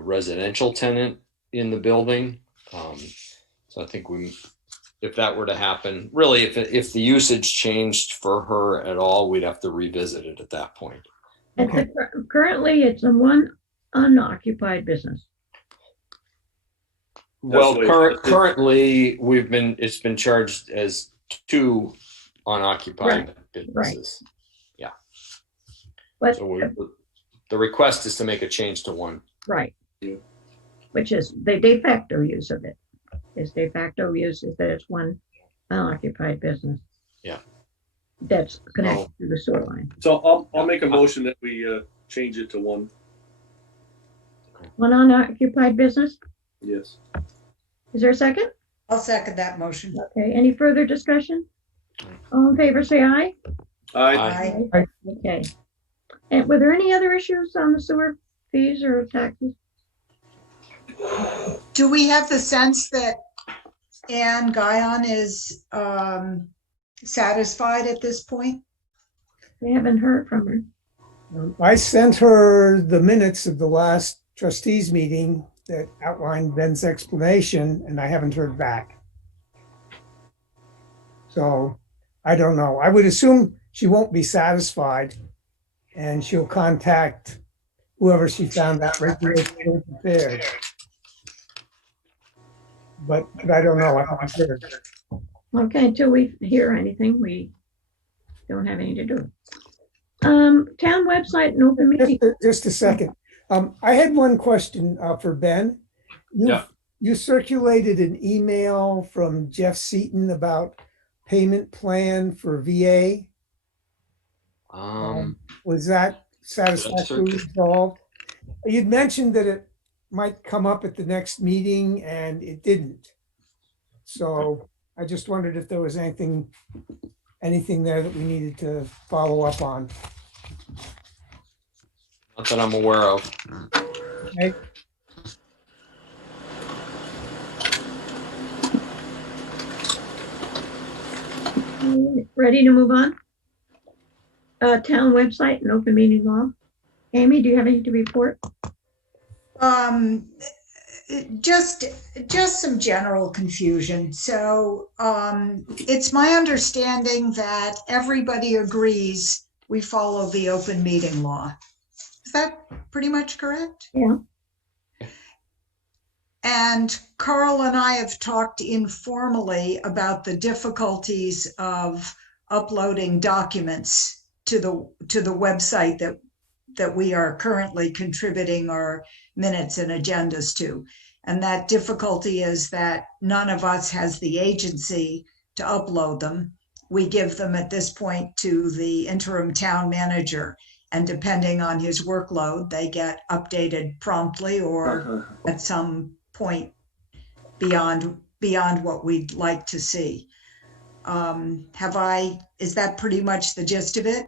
residential tenant in the building. So I think if that were to happen, really, if the usage changed for her at all, we'd have to revisit it at that point. Okay. Currently, it's a one unoccupied business. Well, That's currently it's been charged as two unoccupied businesses. Yeah. But So the request is to make a change to one. right, Yeah. which is the de facto use of it. Is de facto use is that it's one unoccupied business. Yeah. That's connected to the sewer line. So I'll make a motion that we change it to one. One unoccupied business. Yes. Is there a second? I'll second that motion. Okay, any further discussion? All in favor, say aye. Aye. Aye. Okay. And were there any other issues on the sewer fees or taxes? Do we have the sense that Anne Guyon is satisfied at this point? We haven't heard from her. I sent her the minutes of the last trustees meeting that outlined Ben's explanation, and I haven't heard back. So I don't know. I would assume she won't be satisfied and she'll contact whoever she found out regularly prepared. But I don't know. I haven't heard. Okay, until we hear anything, we don't have anything to do. Town website and open meeting. Just a second. I had one question for Ben. Yeah. You circulated an email from Jeff Seaton about payment plan for VA. Was that satisfactorily resolved? You'd mentioned that it might come up at the next meeting and it didn't. So I just wondered if there was anything there that we needed to follow up on. Not that I'm aware of. Okay. Ready to move on? Town website and open meeting law. Amy, do you have anything to report? Just some general confusion. So it's my understanding that everybody agrees we follow the open meeting law. Is that pretty much correct? Yeah. And Carl and I have talked informally about the difficulties of uploading documents to the website that we are currently contributing our minutes and agendas to. And that difficulty is that none of us has the agency to upload them. We give them at this point to the interim town manager, and depending on his workload, they get updated promptly or at some point beyond what we'd like to see. Is that pretty much the gist of it?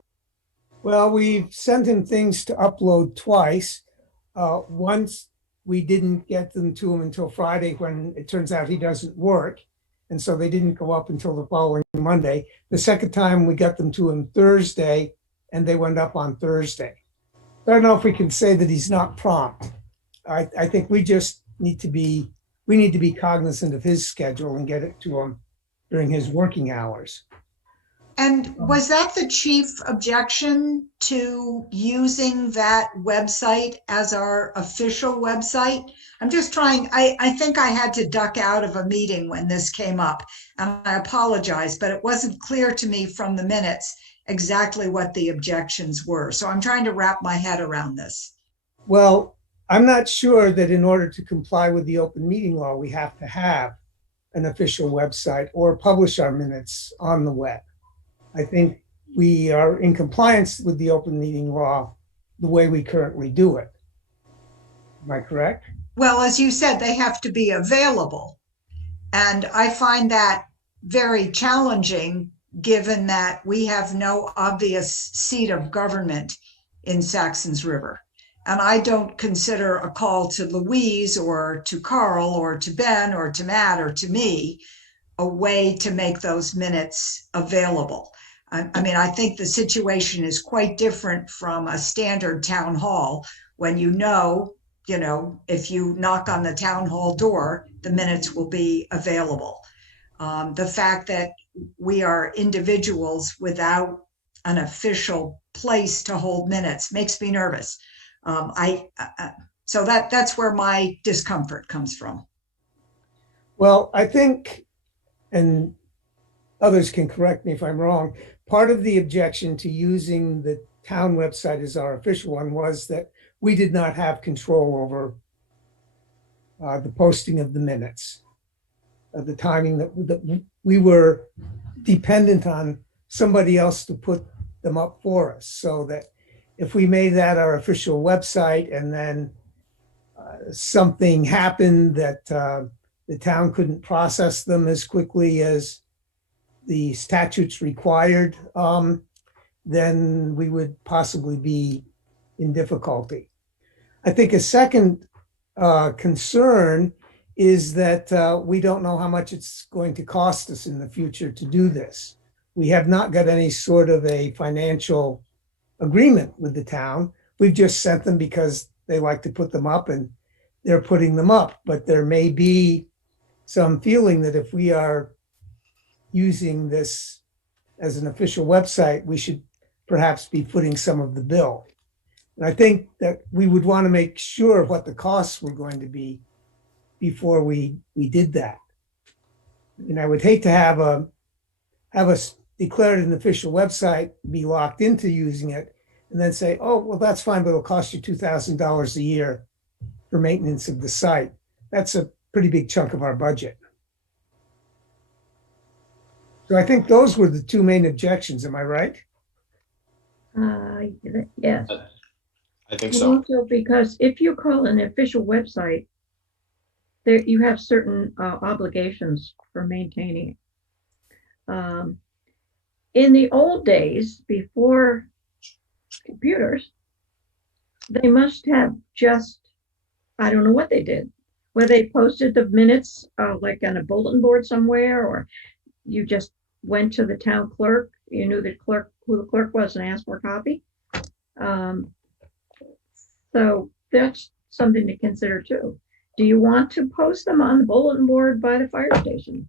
Well, we've sent him things to upload twice. Once we didn't get them to him until Friday when it turns out he doesn't work. And so they didn't go up until the following Monday. The second time we got them to him Thursday and they went up on Thursday. I don't know if we can say that he's not prompt. I think we just need to be cognizant of his schedule and get it to him during his working hours. And was that the chief objection to using that website as our official website? I'm just trying, I think I had to duck out of a meeting when this came up, and I apologize, but it wasn't clear to me from the minutes exactly what the objections were. So I'm trying to wrap my head around this. Well, I'm not sure that in order to comply with the open meeting law, we have to have an official website or publish our minutes on the web. I think we are in compliance with the open meeting law the way we currently do it. Am I correct? Well, as you said, they have to be available. And I find that very challenging given that we have no obvious seat of government in Saxons River. And I don't consider a call to Louise or to Carl or to Ben or to Matt or to me a way to make those minutes available. I mean, I think the situation is quite different from a standard town hall when you know, if you knock on the town hall door, the minutes will be available. The fact that we are individuals without an official place to hold minutes makes me nervous. So that's where my discomfort comes from. Well, I think, and others can correct me if I'm wrong, part of the objection to using the town website as our official one was that we did not have control over the posting of the minutes, the timing, that we were dependent on somebody else to put them up for us. So that if we made that our official website and then something happened that the town couldn't process them as quickly as the statutes required, then we would possibly be in difficulty. I think a second concern is that we don't know how much it's going to cost us in the future to do this. We have not got any sort of a financial agreement with the town. We've just sent them because they like to put them up and they're putting them up. But there may be some feeling that if we are using this as an official website, we should perhaps be footing some of the bill. And I think that we would want to make sure what the costs were going to be before we did that. And I would hate to have us declare it an official website, be locked into using it, and then say, oh, well, that's fine, but it'll cost you $2,000 a year for maintenance of the site. That's a pretty big chunk of our budget. So I think those were the two main objections. Am I right? Yes. I think so. Also, because if you call an official website, there you have certain obligations for maintaining it. In the old days, before computers, they must have just, I don't know what they did, where they posted the minutes like on a bulletin board somewhere, or you just went to the town clerk, you knew who the clerk was and asked for a copy. So that's something to consider too. Do you want to post them on the bulletin board by the fire station?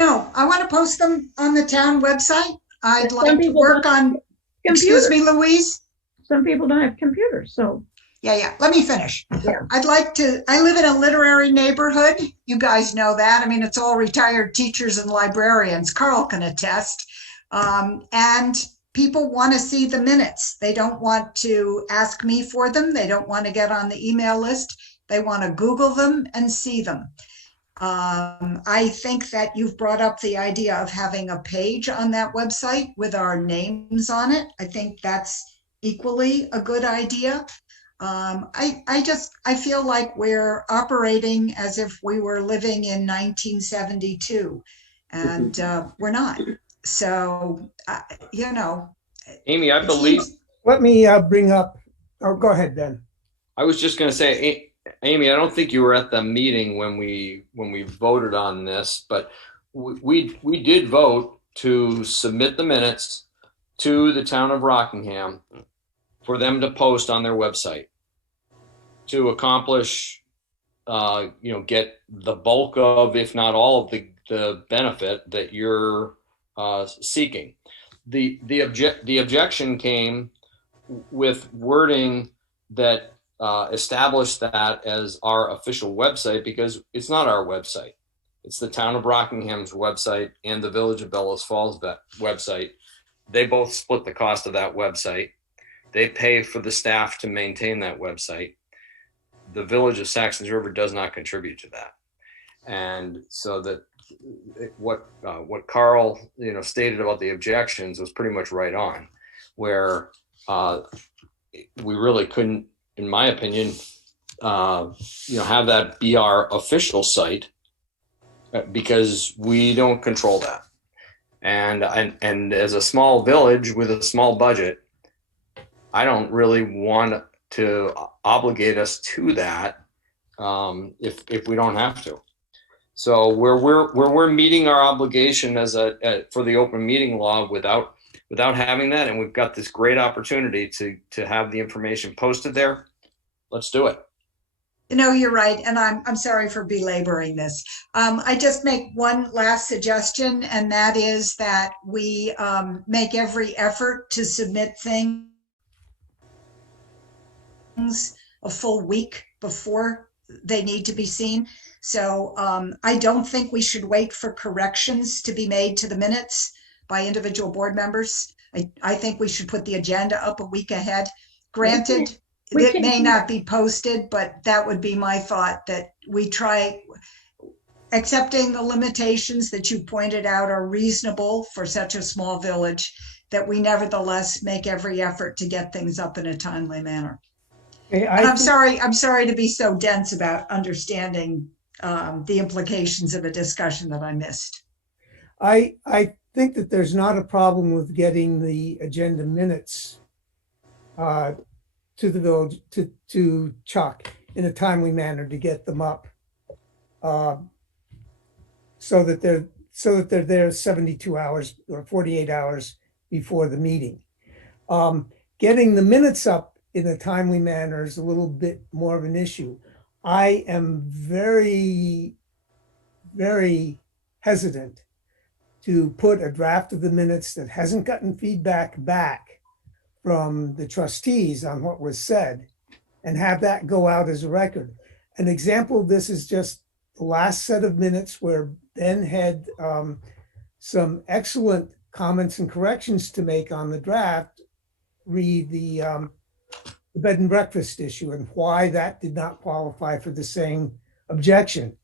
No, I want to post them on the town website. I'd Some like to people work don't on, excuse me, Louise? Some people don't have computers, so. Yeah. Let me finish. Yeah. I live in a literary neighborhood. You guys know that. I mean, it's all retired teachers and librarians. Carl can attest. And people want to see the minutes. They don't want to ask me for them. They don't want to get on the email list. They want to Google them and see them. I think that you've brought up the idea of having a page on that website with our names on it. I think that's equally a good idea. I feel like we're operating as if we were living in 1972, and we're not. So, Amy, I believe. Let me bring up, oh, go ahead, Ben. I was just going to say, Amy, I don't think you were at the meeting when we voted on this, but we did vote to submit the minutes to the town of Rockingham for them to post on their website to accomplish, get the bulk of, if not all of the benefit that you're seeking. The objection came with wording that established that as our official website, because it's not our website. It's the town of Rockingham's website and the Village of Bellows Falls website. They both split the cost of that website. They pay for the staff to maintain that website. The Village of Saxtons River does not contribute to that. And so that what Carl stated about the objections was pretty much right on, where we really couldn't, in my opinion, have that be our official site because we don't control that. And as a small village with a small budget, I don't really want to obligate us to that if we don't have to. So where we're meeting our obligation as for the open meeting law without having that, and we've got this great opportunity to have the information posted there, let's do it. You're right, and I'm sorry for belaboring this. I just make one last suggestion, and that is that we make every effort to submit things a full week before they need to be seen. So I don't think we should wait for corrections to be made to the minutes by individual board members. I think we should put the agenda up a week ahead. Granted, it may not be posted, but that would be my thought, that we try, accepting the limitations that you pointed out are reasonable for such a small village, that we nevertheless make every effort to get things up in a timely manner. Okay, And I'm sorry to be so dense about understanding the implications of a discussion that I missed. I think that there's not a problem with getting the agenda minutes to the village, to Chuck in a timely manner to get them up, so that they're there 72 hours or 48 hours before the meeting. Getting the minutes up in a timely manner is a little bit more of an issue. I am very, very hesitant to put a draft of the minutes that hasn't gotten feedback back from the trustees on what was said and have that go out as a record. An example of this is just the last set of minutes where Ben had some excellent comments and corrections to make on the draft. Read the bed and breakfast issue and why that did not qualify for the same objection.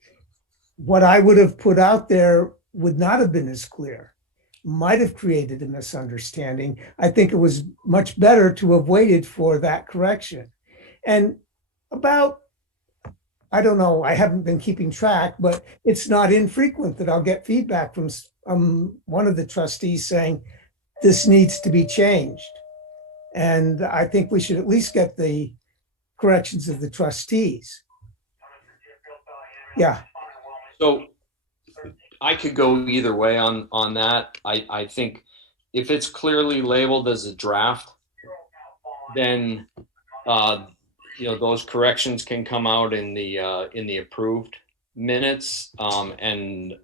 What I would have put out there would not have been as clear, might have created a misunderstanding. I think it was much better to have waited for that correction. And about, I don't know, I haven't been keeping track, but it's not infrequent that I'll get feedback from one of the trustees saying, this needs to be changed. And I think we should at least get the corrections of the trustees. Yeah. So I could go either way on that. I think if it's clearly labeled as a draft, then those corrections can come out in the approved minutes, and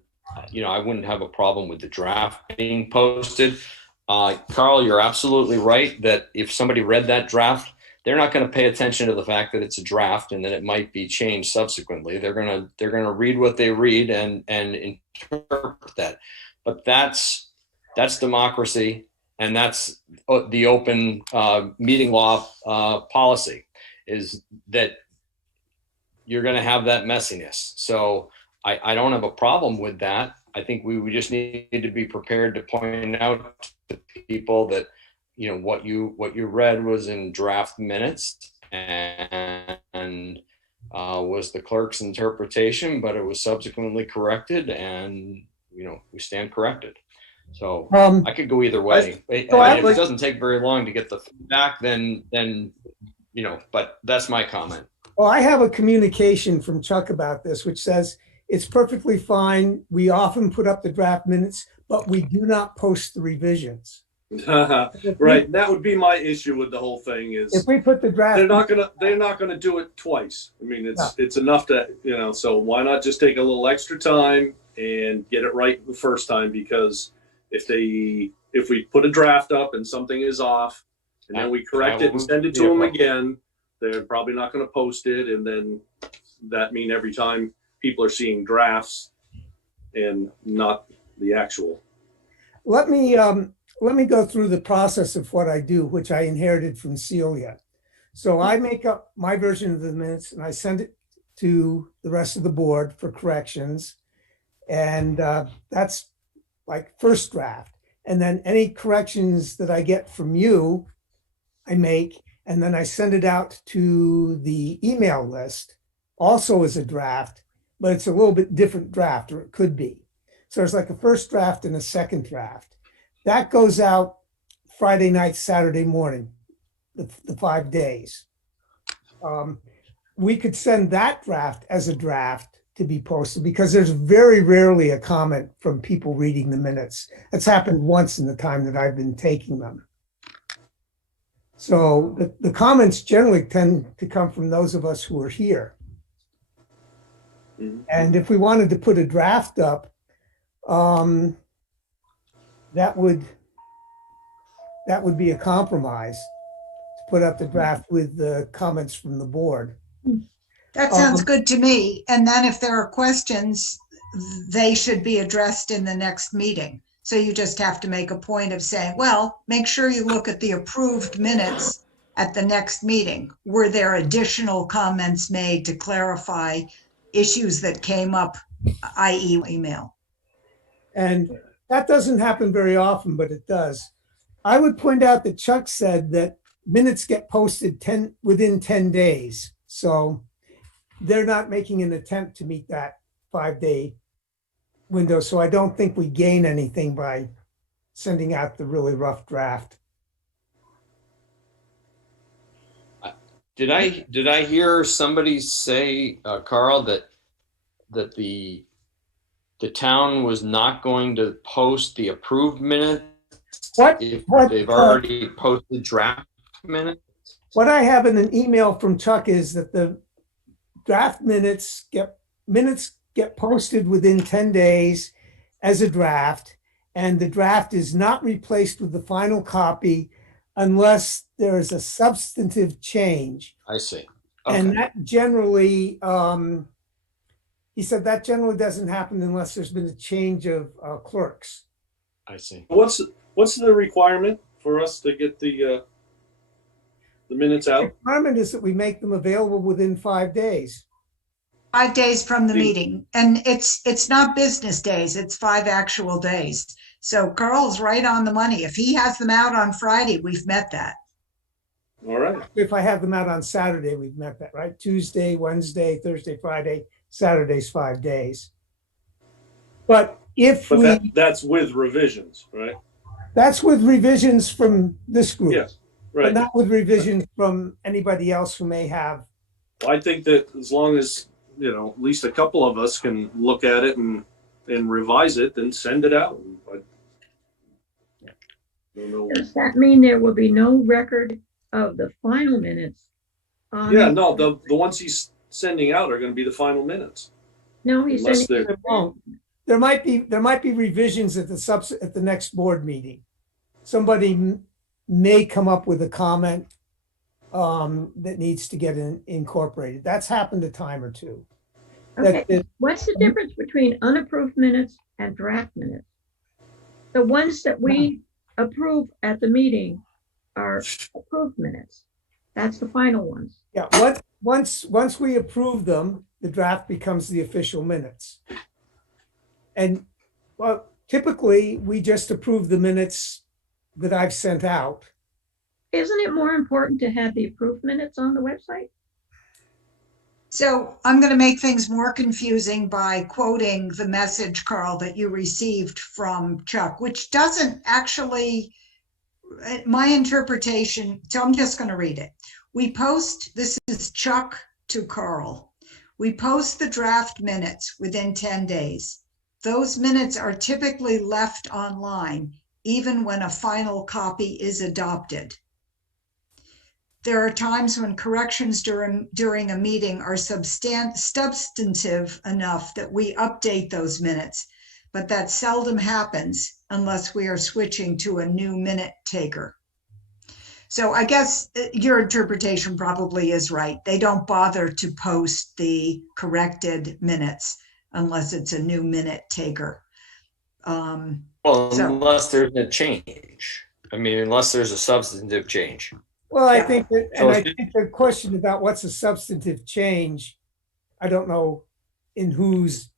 I wouldn't have a problem with the draft being posted. Carl, you're absolutely right that if somebody read that draft, they're not going to pay attention to the fact that it's a draft and that it might be changed subsequently. They're gonna read what they read and interpret that. But that's democracy, and that's the open meeting law policy, is that you're going to have that messiness. So I don't have a problem with that. I think we just need to be prepared to point out to people that what you read was in draft minutes and was the clerk's interpretation, but it was subsequently corrected, and we stand corrected. So I could go either way. If it doesn't take very long to get the feedback, then but that's my comment. Well, I have a communication from Chuck about this, which says it's perfectly fine. We often put up the draft minutes, but we do not post the revisions. Right. That would be my issue with the whole thing If is we put the draft, they're not gonna do it twice. I mean, it's enough to, so why not just take a little extra time and get it right the first time? Because if we put a draft up and something is off and then we correct it and send it to them again, they're probably not going to post it. And then that mean every time people are seeing drafts and not the actual. let me go through the process of what I do, which I inherited from Celia. So I make up my version of the minutes and I send it to the rest of the board for corrections. And that's like first draft. And then any corrections that I get from you, I make, and then I send it out to the email list, also as a draft, but it's a little bit different draft, or it could be. So there's like a first draft and a second draft. That goes out Friday night, Saturday morning, the 5 days. We could send that draft as a draft to be posted because there's very rarely a comment from people reading the minutes. That's happened once in the time that I've been taking them. So the comments generally tend to come from those of us who are here. Mm-hmm. And if we wanted to put a draft up, that would be a compromise to put up the draft with the comments from the board. That sounds good to me. And then if there are questions, they should be addressed in the next meeting. So you just have to make a point of saying, well, make sure you look at the approved minutes at the next meeting. Were there additional comments made to clarify issues that came up, i.e. email? And that doesn't happen very often, but it does. I would point out that Chuck said that minutes get posted within 10 days. So they're not making an attempt to meet that 5-day window. So I don't think we gain anything by sending out the really rough draft. Did I hear somebody say, Carl, that the town was not going to post the approved minutes if they've already posted draft minutes? What I have in an email from Chuck is that the draft minutes get posted within 10 days as a draft, and the draft is not replaced with the final copy unless there is a substantive change. I see. Okay. And that generally, he said that generally doesn't happen unless there's been a change of clerks. I see. What's the requirement for us to get the minutes The out? requirement is that we make them available within 5 days. 5 days from the meeting. And it's not business days, it's 5 actual days. So Carl's right on the money. If he has them out on Friday, we've met that. All right. If I have them out on Saturday, we've met that, right? Tuesday, Wednesday, Thursday, Friday, Saturday's 5 days. But that's with revisions, right? That's with revisions from this group. Yes, right. But not with revisions from anybody else who may have. Well, I think that as long as, at least a couple of us can look at it and revise it, then send it out. I don't know. Does that mean there will be no record of the final minutes? Yeah, no, the ones he's sending out are going to be the final minutes. No, he's Unless sending. There won't. There might be revisions at the next board meeting. Somebody may come up with a comment that needs to get incorporated. That's happened a time or two. Okay. What's the difference between unapproved minutes and draft minutes? The ones that we approve at the meeting are approved minutes. That's the final ones. Yeah, once we approve them, the draft becomes the official minutes. And well, typically we just approve the minutes that I've sent out. Isn't it more important to have the approved minutes on the website? So I'm going to make things more confusing by quoting the message, Carl, that you received from Chuck, which doesn't actually, my interpretation, so I'm just going to read it. We post, this is Chuck to Carl. We post the draft minutes within 10 days. Those minutes are typically left online, even when a final copy is adopted. There are times when corrections during a meeting are substantive enough that we update those minutes, but that seldom happens unless we are switching to a new minute taker. So I guess your interpretation probably is right. They don't bother to post the corrected minutes unless it's a new minute taker. Well, So- unless there's a change. I mean, unless there's a substantive change. Well, I Yeah. think that, So and I if- think the question about what's a substantive change, I don't know in whose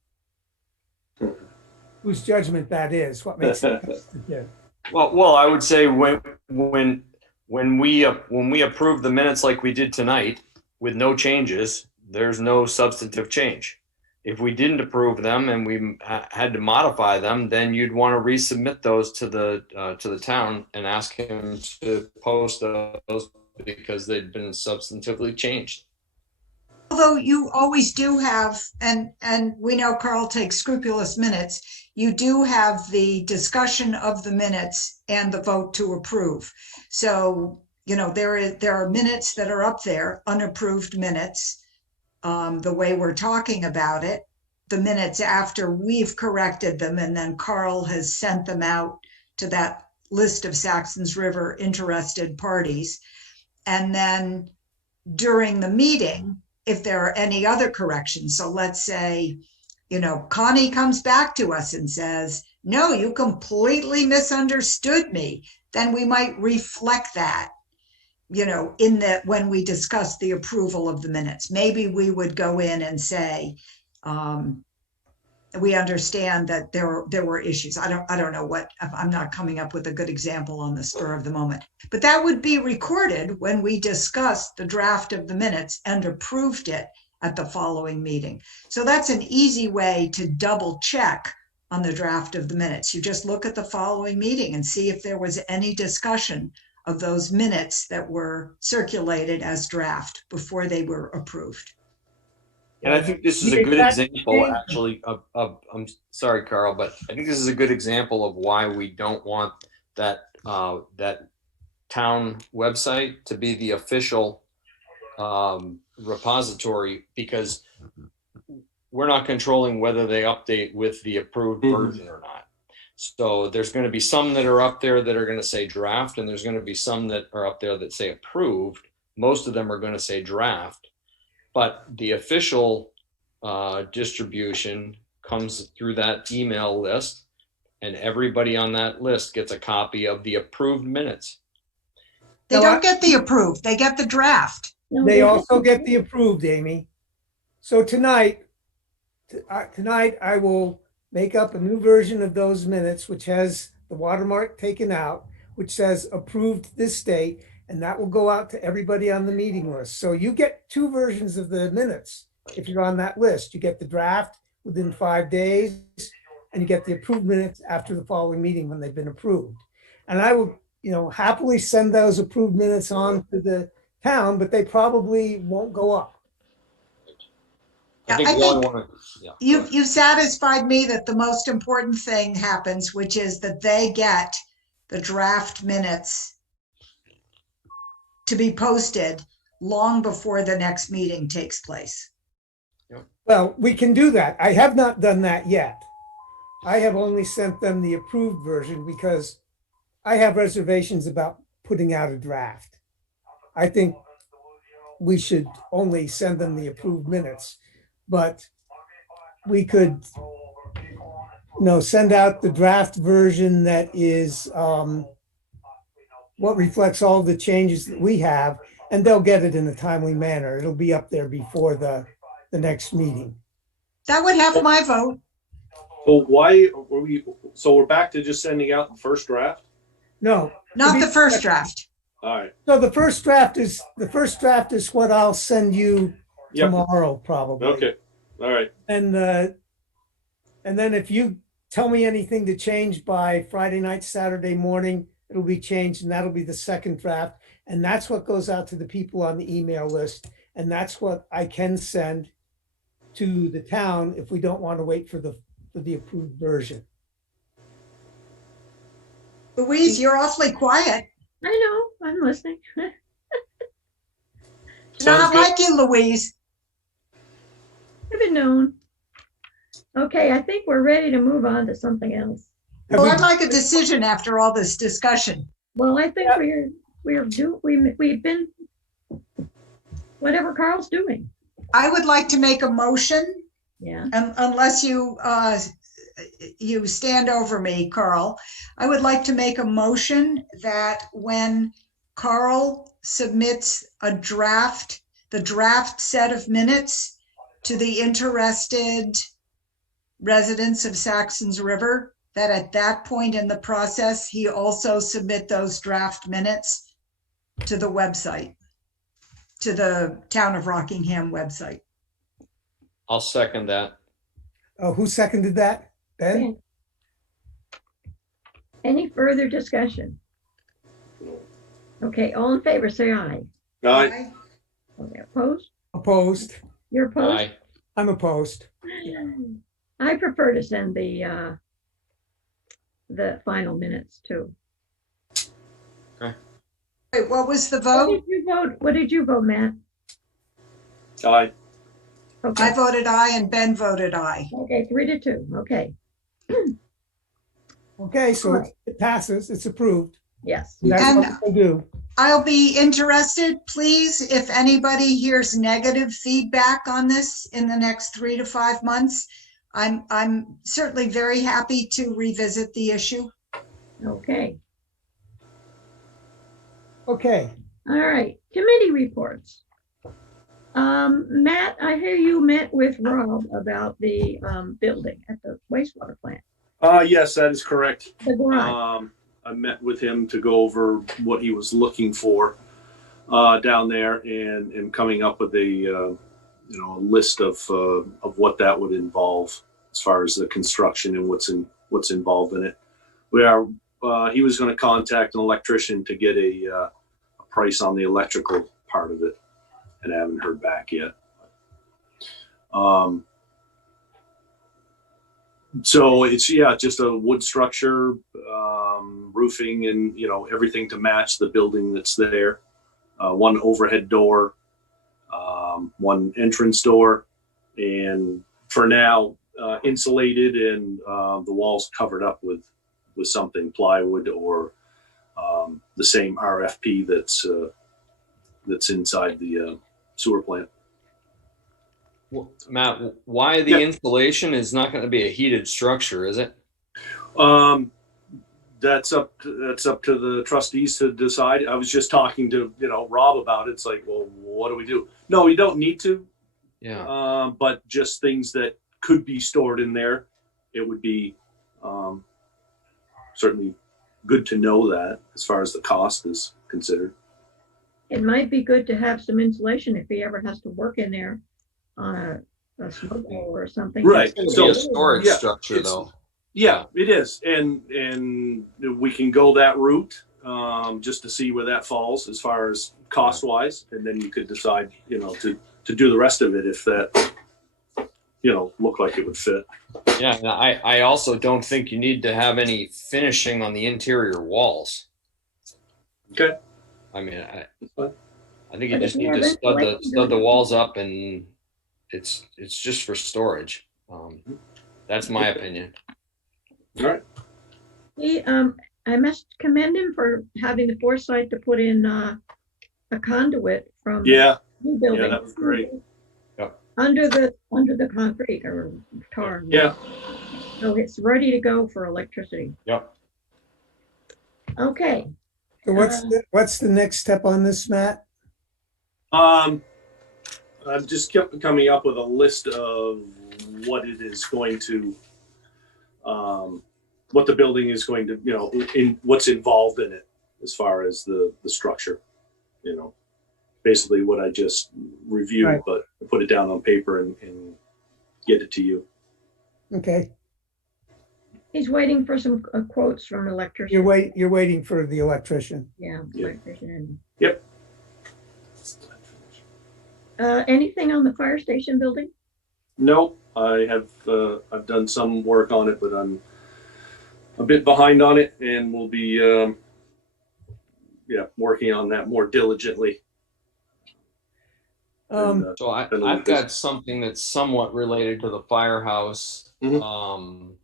judgment that is, what makes it substantive. Well, I would say when we approve the minutes like we did tonight with no changes, there's no substantive change. If we didn't approve them and we had to modify them, then you'd want to resubmit those to the town and ask him to post those because they'd been substantively changed. Although you always do have, and we know Carl takes scrupulous minutes, you do have the discussion of the minutes and the vote to approve. So, there are minutes that are up there, unapproved minutes, the way we're talking about it, the minutes after we've corrected them, and then Carl has sent them out to that list of Saxtons River interested parties. And then during the meeting, if there are any other corrections, so let's say, Connie comes back to us and says, no, you completely misunderstood me, then we might reflect that, when we discuss the approval of the minutes. Maybe we would go in and say, we understand that there were issues. I don't know what, I'm not coming up with a good example on the spur of the moment, but that would be recorded when we discussed the draft of the minutes and approved it at the following meeting. So that's an easy way to double check on the draft of the minutes. You just look at the following meeting and see if there was any discussion of those minutes that were circulated as draft before they were approved. And I think this is a good example, actually, of I'm sorry, Carl, but I think this is a good example of why we don't want that town website to be the official repository, because we're not controlling whether they update with the approved version or not. So there's going to be some that are up there that are going to say draft, and there's going to be some that are up there that say approved. Most of them are going to say draft. But the official distribution comes through that email list, and everybody on that list gets a copy of the approved minutes. They don't get the approved, they get the draft. No, They also get the approved, Amy. So tonight I will make up a new version of those minutes, which has the watermark taken out, which says approved this date, and that will go out to everybody on the meeting list. So you get two versions of the minutes. If you're on that list, you get the draft within 5 days, and you get the approved minutes after the following meeting when they've been approved. And I will, happily send those approved minutes on to the town, but they probably won't go up. I we think only wanna- yeah. You've satisfied me that the most important thing happens, which is that they get the draft minutes to be posted long before the next meeting takes place. Well, we can do that. I have not done that yet. I have only sent them the approved version because I have reservations about putting out a draft. I think we should only send them the approved minutes, but we could, send out the draft version that is what reflects all the changes that we have, and they'll get it in a timely manner. It'll be up there before the next meeting. That would have my vote. So why were we? So we're back to just sending out the first draft. No. Not the first draft. All right. So the first draft is what I'll send you Yep. tomorrow, probably. Okay. All right. And then if you tell me anything to change by Friday night, Saturday morning, it'll be changed, and that'll be the second draft. And that's what goes out to the people on the email list. And that's what I can send to the town if we don't want to wait for the approved version. Louise, you're awfully quiet. I know, I'm listening. Sounds Not good. like you, Louise. I've been known. Okay, I think we're ready to move on to something else. Well, I'd like a decision after all this discussion. Well, I think Yeah. we've been, whatever Carl's doing. I would like to make a motion, Yeah, unless you stand over me, Carl. I would like to make a motion that when Carl submits the draft set of minutes to the interested residents of Saxons River, that at that point in the process, he also submit those draft minutes to the website, to the Town of Rockingham website. I'll second that. Oh, who seconded that? Ben? any further discussion? Okay, all in favor, say aye. All right. Okay, opposed? Opposed? You're opposed? Aye. I'm opposed. I prefer to send the final minutes too. Wait, what was the What vote? did you vote? What did you vote, Matt? Aye. Okay, I voted aye and Ben voted aye. okay, 3-2, okay, Okay, so it passes, it's approved. yes. That's And- what we'll do. I'll be interested, please, if anybody hears negative feedback on this in the next 3 to 5 months. I'm certainly very happy to revisit the issue. Okay, Okay, all right, committee reports. Matt, I hear you met with Rob about the building at the wastewater plant, Yes, that is correct. the garage. I met with him to go over what he was looking for down there, and coming up with a a list of what that would involve as far as the construction and what's involved in it. He was going to contact an electrician to get a price on the electrical part of it, and I haven't heard back yet. So it's just a wood structure, roofing, and everything to match the building that's there. One overhead door, one entrance door, and for now insulated, and the walls covered up with something, plywood or the same RFP that's inside the sewer plant. Matt, why the insulation is not going to be a heated structure, is it? That's up to the trustees to decide. I was just talking to Rob about it. It's like, well, what do we do? No, you don't need to. Yeah. But just things that could be stored in there, it would be certainly good to know that as far as the cost is considered. It might be good to have some insulation if he ever has to work in there on a smoke hole or something. Right. It's So- going to be a storage yeah, structure, it's- though. Yeah, it is, and we can go that route just to see where that falls as far as cost wise, and then you could decide, to do the rest of it if that, looked like it would fit. Yeah, and I also don't think you need to have any finishing on the interior walls. Okay. I mean, I fine. think you But just if you need to have insulation, stud the walls up, and it's just for storage. That's my opinion. All right. I must commend him for having the foresight to put in a conduit from Yeah. the new building. that was great. Yep. Under the concrete or tar. Yeah. So it's ready to go for electricity. Yep. Okay, So what's the next step on this, Matt? I've just kept coming up with a list of what it is going to, what the building is going to, in what's involved in it as far as the structure, basically what I just reviewed, Right. but I put it down on paper and get it to you. Okay, he's waiting for some quotes from you're electrician. waiting for the electrician. Yeah, Yeah. electrician. Yep. Anything on the fire station building? Nope, I have, I've done some work on it, but I'm a bit behind on it, and we'll be, yeah, working on that more diligently. Um, So I've got something that's somewhat related to the firehouse. Mhm.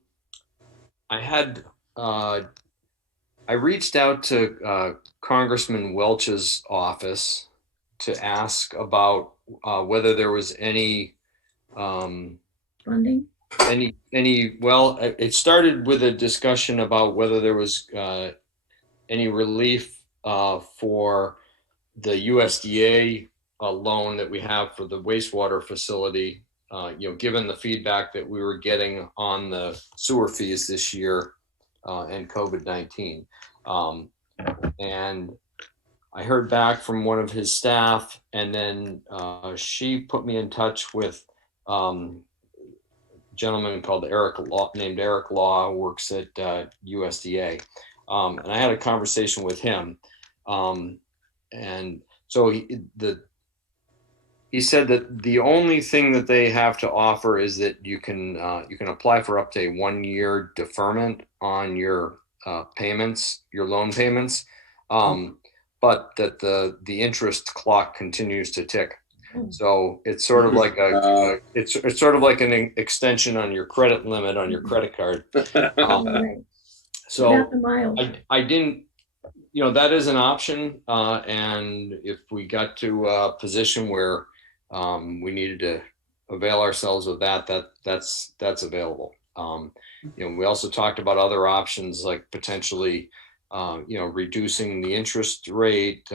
I had I reached out to Congressman Welch's office to ask about whether there was any Funding? well, it started with a discussion about whether there was any relief for the USDA loan that we have for the wastewater facility. Given the feedback that we were getting on the sewer fees this year and COVID-19. And I heard back from one of his staff, and then she put me in touch with a gentleman called named Eric Law, who works at USDA. And I had a conversation with him. And so he said that the only thing that they have to offer is that you can apply for up to a 1 year deferment on your payments, your loan payments, but that the interest clock continues to tick. So it's sort of like it's sort of like an extension on your credit limit on your credit card. Right. So About the miles. I didn't, that is an option. And if we got to a position where we needed to avail ourselves of that's available. We also talked about other options like potentially, reducing the interest rate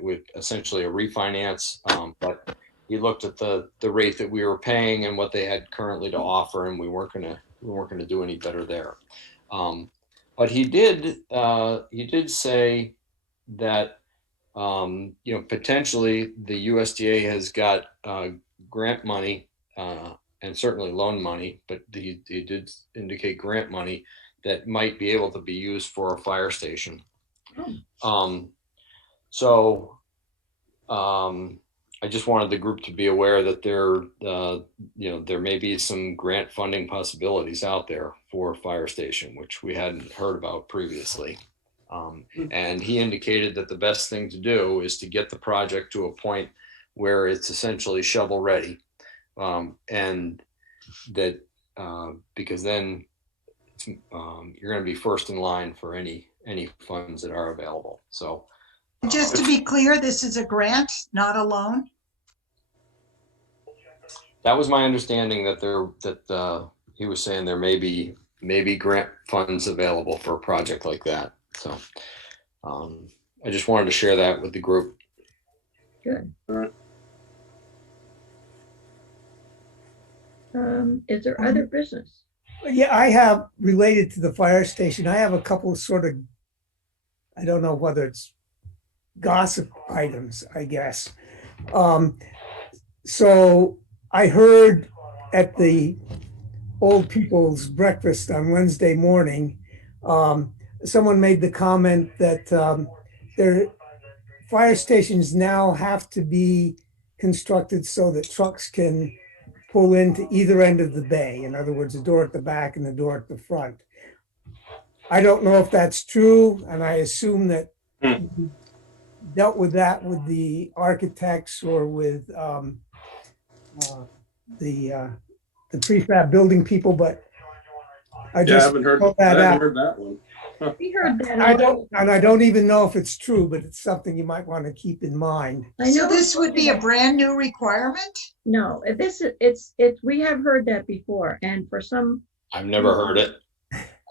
with essentially a refinance. But he looked at the rate that we were paying and what they had currently to offer, and we weren't going to do any better there. But he did say that potentially the USDA has got grant money and certainly loan money, but he did indicate grant money that might be able to be used for a fire station. I just wanted the group to be aware that there may be some grant funding possibilities out there for a fire station, which we hadn't heard about previously. And he indicated that the best thing to do is to get the project to a point where it's essentially shovel ready. And that because then you're going to be first in line for any funds that are available. So just to be clear, this is a grant, not a loan? That was my understanding, that he was saying there may be grant funds available for a project like that. So I just wanted to share that with the group. Good. All right. Is there other business? Yeah, I have, related to the fire station, I have a couple of sort of, I don't know whether it's gossip items, I guess. So I heard at the old people's breakfast on Wednesday morning, someone made the comment that their fire stations now have to be constructed so that trucks can pull into either end of the bay. In other words, a door at the back and a door at the front. I don't know if that's true, and I assume that you dealt with that with the architects or with the prefab building people, but I just haven't heard that one. We heard that. I don't even know if it's true, but it's something you might want to keep in mind. So this would be a brand new requirement? No, we have heard that before, and for some. I've never heard it.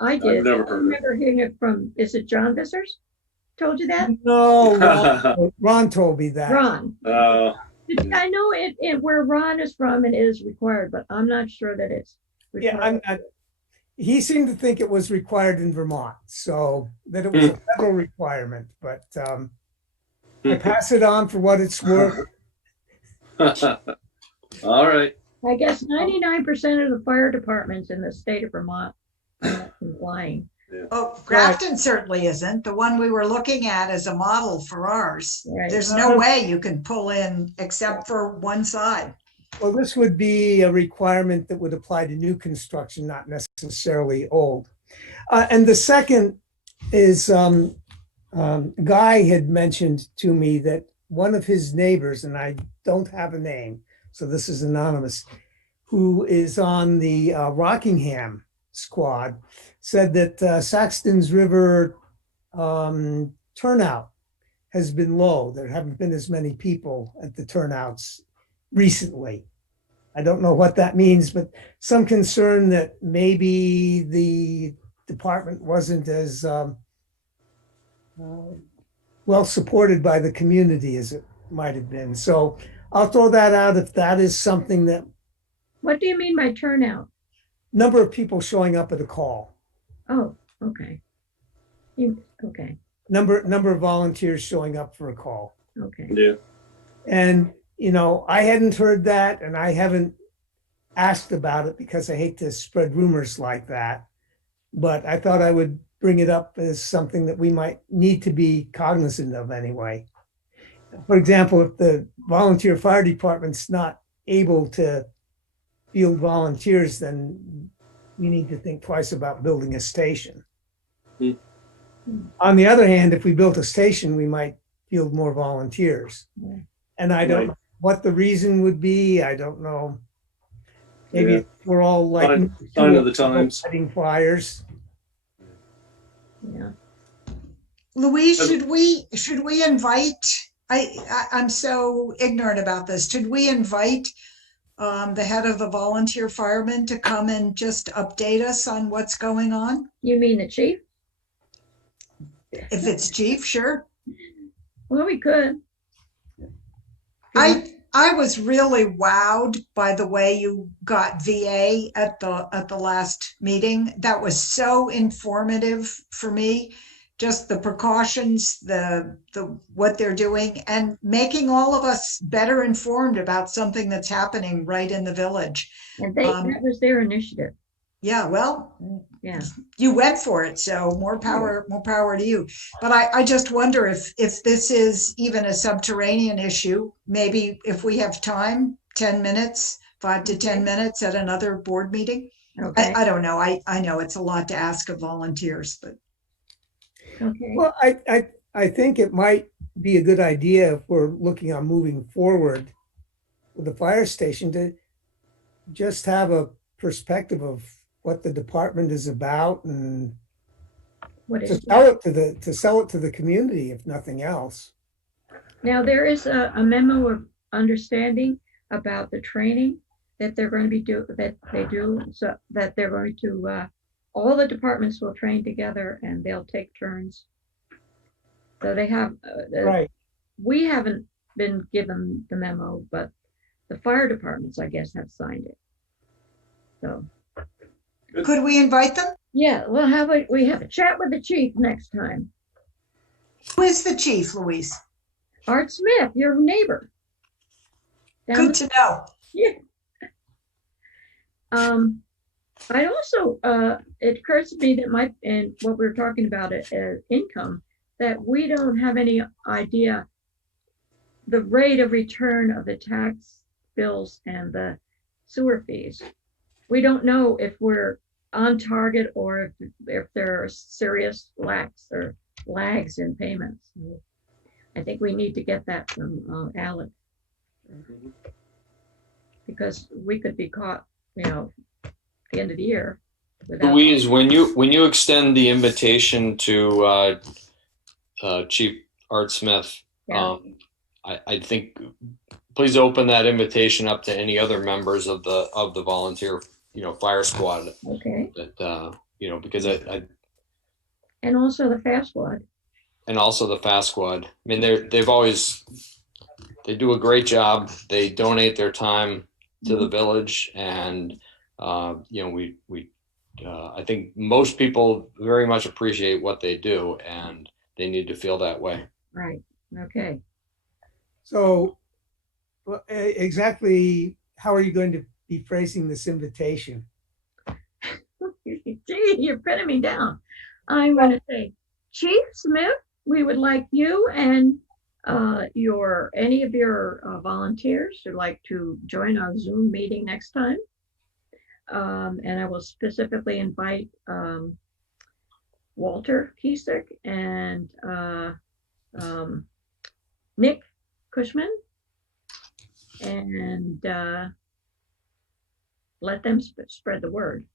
I did. I've never heard I remember hearing it from, is it John Vissers? Told you that? No, Ron told me that. Ron. I know it where Ron is from, it is required, but I'm not sure that it's required. Yeah, I'm not. He seemed to think it was required in Vermont, so that it was a federal requirement, but I pass it on for what it's worth. All right. I guess 99% of the fire departments in the state of Vermont are not complying. Oh, Grafton certainly isn't. The one we were looking at as a model for ours. Right. There's no way you can pull in except for one side. Well, this would be a requirement that would apply to new construction, not necessarily old. And the second is Guy had mentioned to me that one of his neighbors, and I don't have a name, so this is anonymous, who is on the Rockingham squad, said that Saxtons River turnout has been low. There haven't been as many people at the turnouts recently. I don't know what that means, but some concern that maybe the department wasn't as well supported by the community as it might have been. So I'll throw that out if that is something that What do you mean by turnout? number of people showing up at a call, Oh, okay. Okay, number of volunteers showing up for a call. okay. Yeah. And, you know, I hadn't heard that and I haven't asked about it because I hate to spread rumors like that. But I thought I would bring it up as something that we might need to be cognizant of anyway. For example, if the volunteer fire department's not able to field volunteers, then we need to think twice about building a station. Hmm. On the other hand, if we built a station, we might field more volunteers. Yeah. And I don't know what the reason would be. I don't know. Maybe Yeah. we're all like Sign of the times. fighting fires. Yeah. Louise, should we invite, I'm so ignorant about this. Should we invite the head of the volunteer firemen to come and just update us on what's going on? You mean the chief? If it's chief, sure. Well, we could. I was really wowed by the way you got VA at the last meeting. That was so informative for me. Just the precautions, the what they're doing, and making all of us better informed about something that's happening right in the village. And that was their initiative. Yeah, well, Yeah. you went for it, so more power to you. But I just wonder if this is even a subterranean issue. Maybe if we have time, 10 minutes, 5 to 10 minutes at another board meeting. Okay. I don't know. I know it's a lot to ask of volunteers, but Okay. Well, I think it might be a good idea if we're looking on moving forward with the fire station to just have a perspective of what the department is about and What to is sell it to the community, if nothing else. Now, there is a memo of understanding about the training that they're going to be so that they're going to all the departments will train together and they'll take turns. So they have Right. we haven't been given the memo, but the fire departments, I guess, have signed it. So could we invite them? yeah, we have a chat with the chief next time. Who is the chief, Louise? Art Smith, your neighbor. Down Good to know. Yeah. I also, it occurs to me that and what we were talking about income, that we don't have any idea the rate of return of the tax bills and the sewer fees. We don't know if we're on target or if there are serious lags in payments. I think we need to get that from Alex, because we could be caught, the end of the year. Louise, when you extend the invitation to Chief Art Smith, Yeah. I think please open that invitation up to any other members of the volunteer fire squad. Okay. That because And also the fast squad. and also the fast squad. I mean, they do a great job. They donate their time to the village, and I think most people very much appreciate what they do, and they need to feel that way. Right. Okay. So exactly how are you going to be phrasing this invitation? Gee, you're pinning me down. I'm going to say, Chief Smith, we would like you and any of your volunteers who'd like to join our Zoom meeting next time. And I will specifically invite Walter Kiesick and Nick Cushman, and let them spread the word.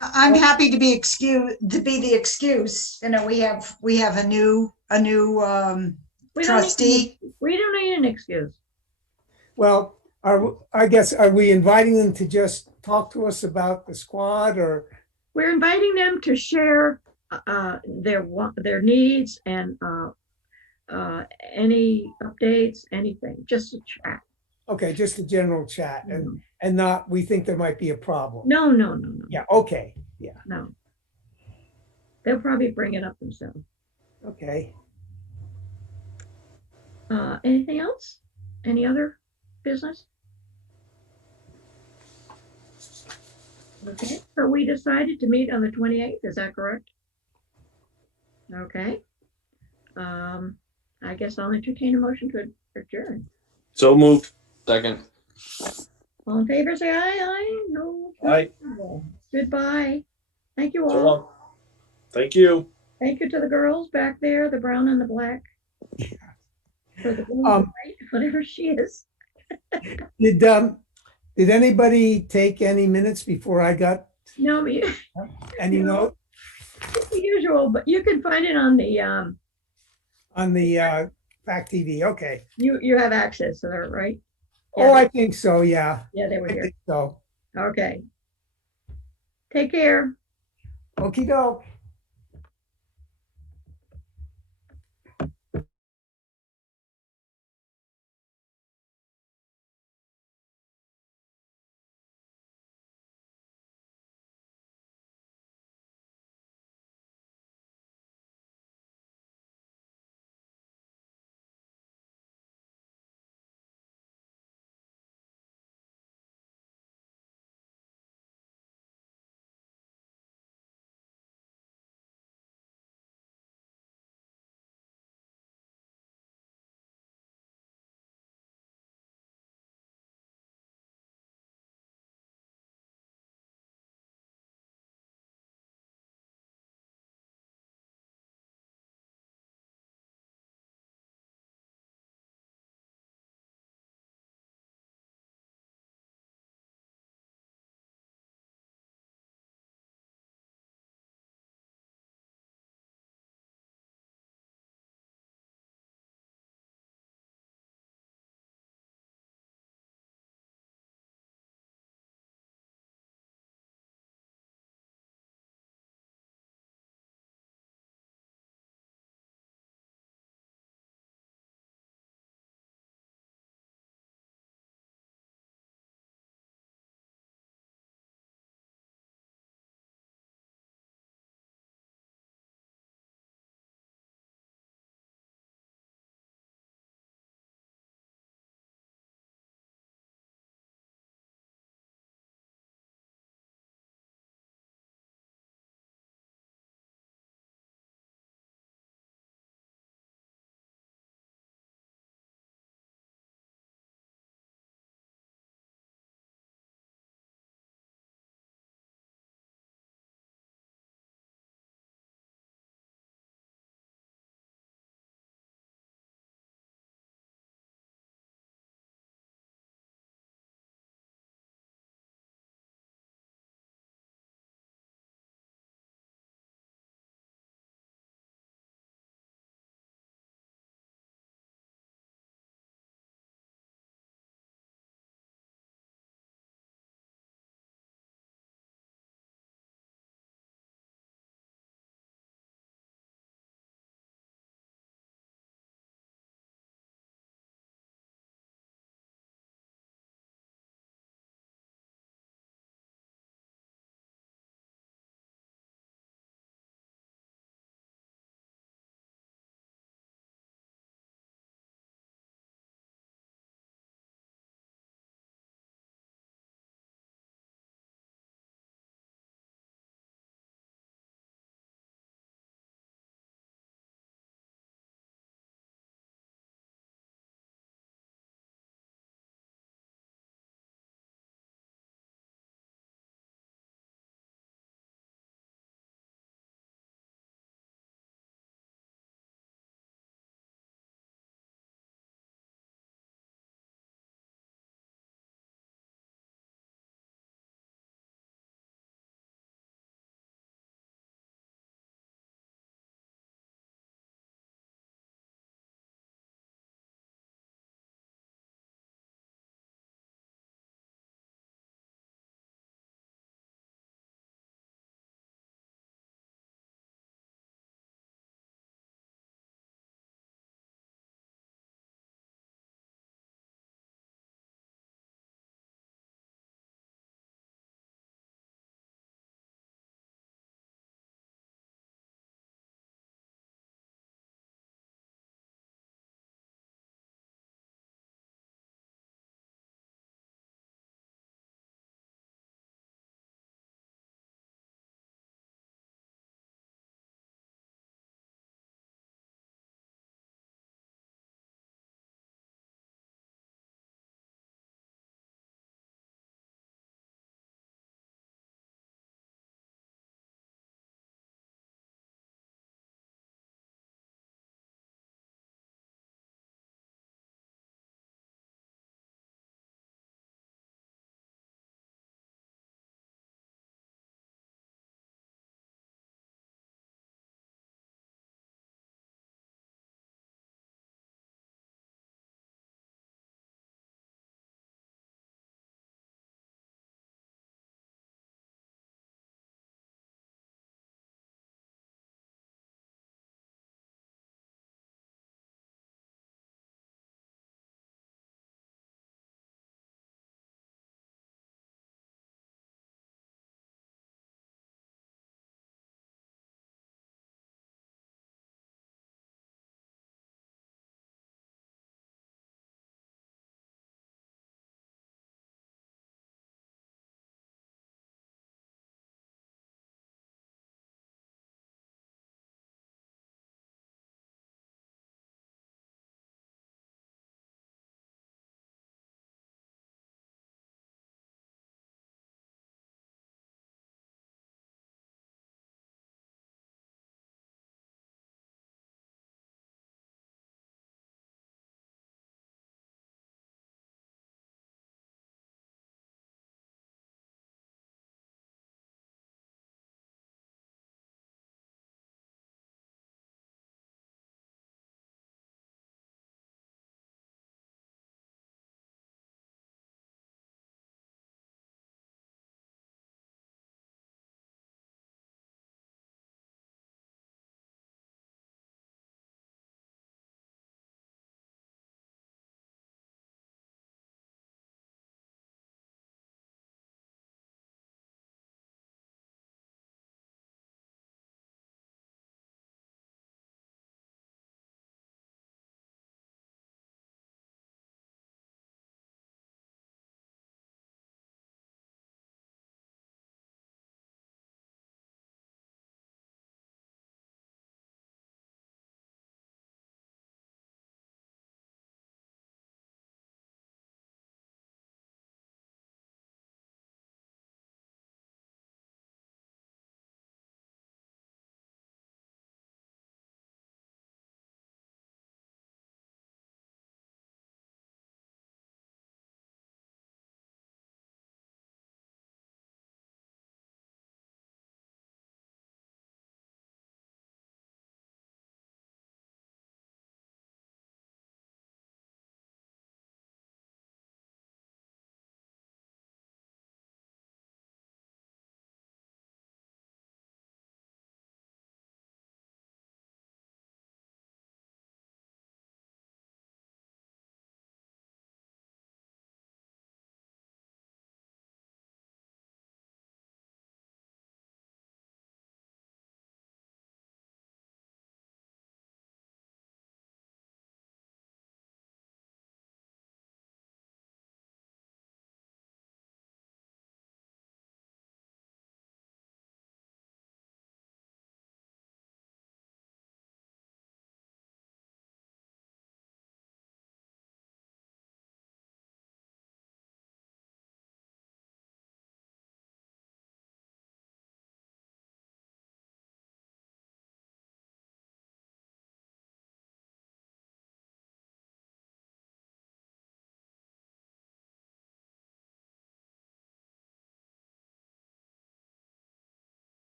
I'm happy to be the excuse. You know, we have a new trustee. We don't need an excuse. Well, I guess, are we inviting them to just talk to us about the squad, or? We're inviting them to share their needs and any updates, anything, just a chat. Okay, just a general chat, and not, we think there might be a problem. No. Yeah, okay, yeah. No. They'll probably bring it up themselves. Okay. Anything else? Any other business? Okay, so we decided to meet on the 28th, is that correct? Okay. I guess I'll entertain a motion to adjourn. So moved. Second. All in favor, say aye. Aye. No. Aye. Goodbye. Thank you So all. long. Thank you. Thank you to the girls back there, the brown and the black. For the blue and white, whatever she is. Did anybody take any minutes before I got No, any note it's the usual, but you can find it on the Fact TV? Okay. you have access to that, right? Oh, I think so. Yeah. Yeah, they were I here. think so. Okay. Take care. Okie doke.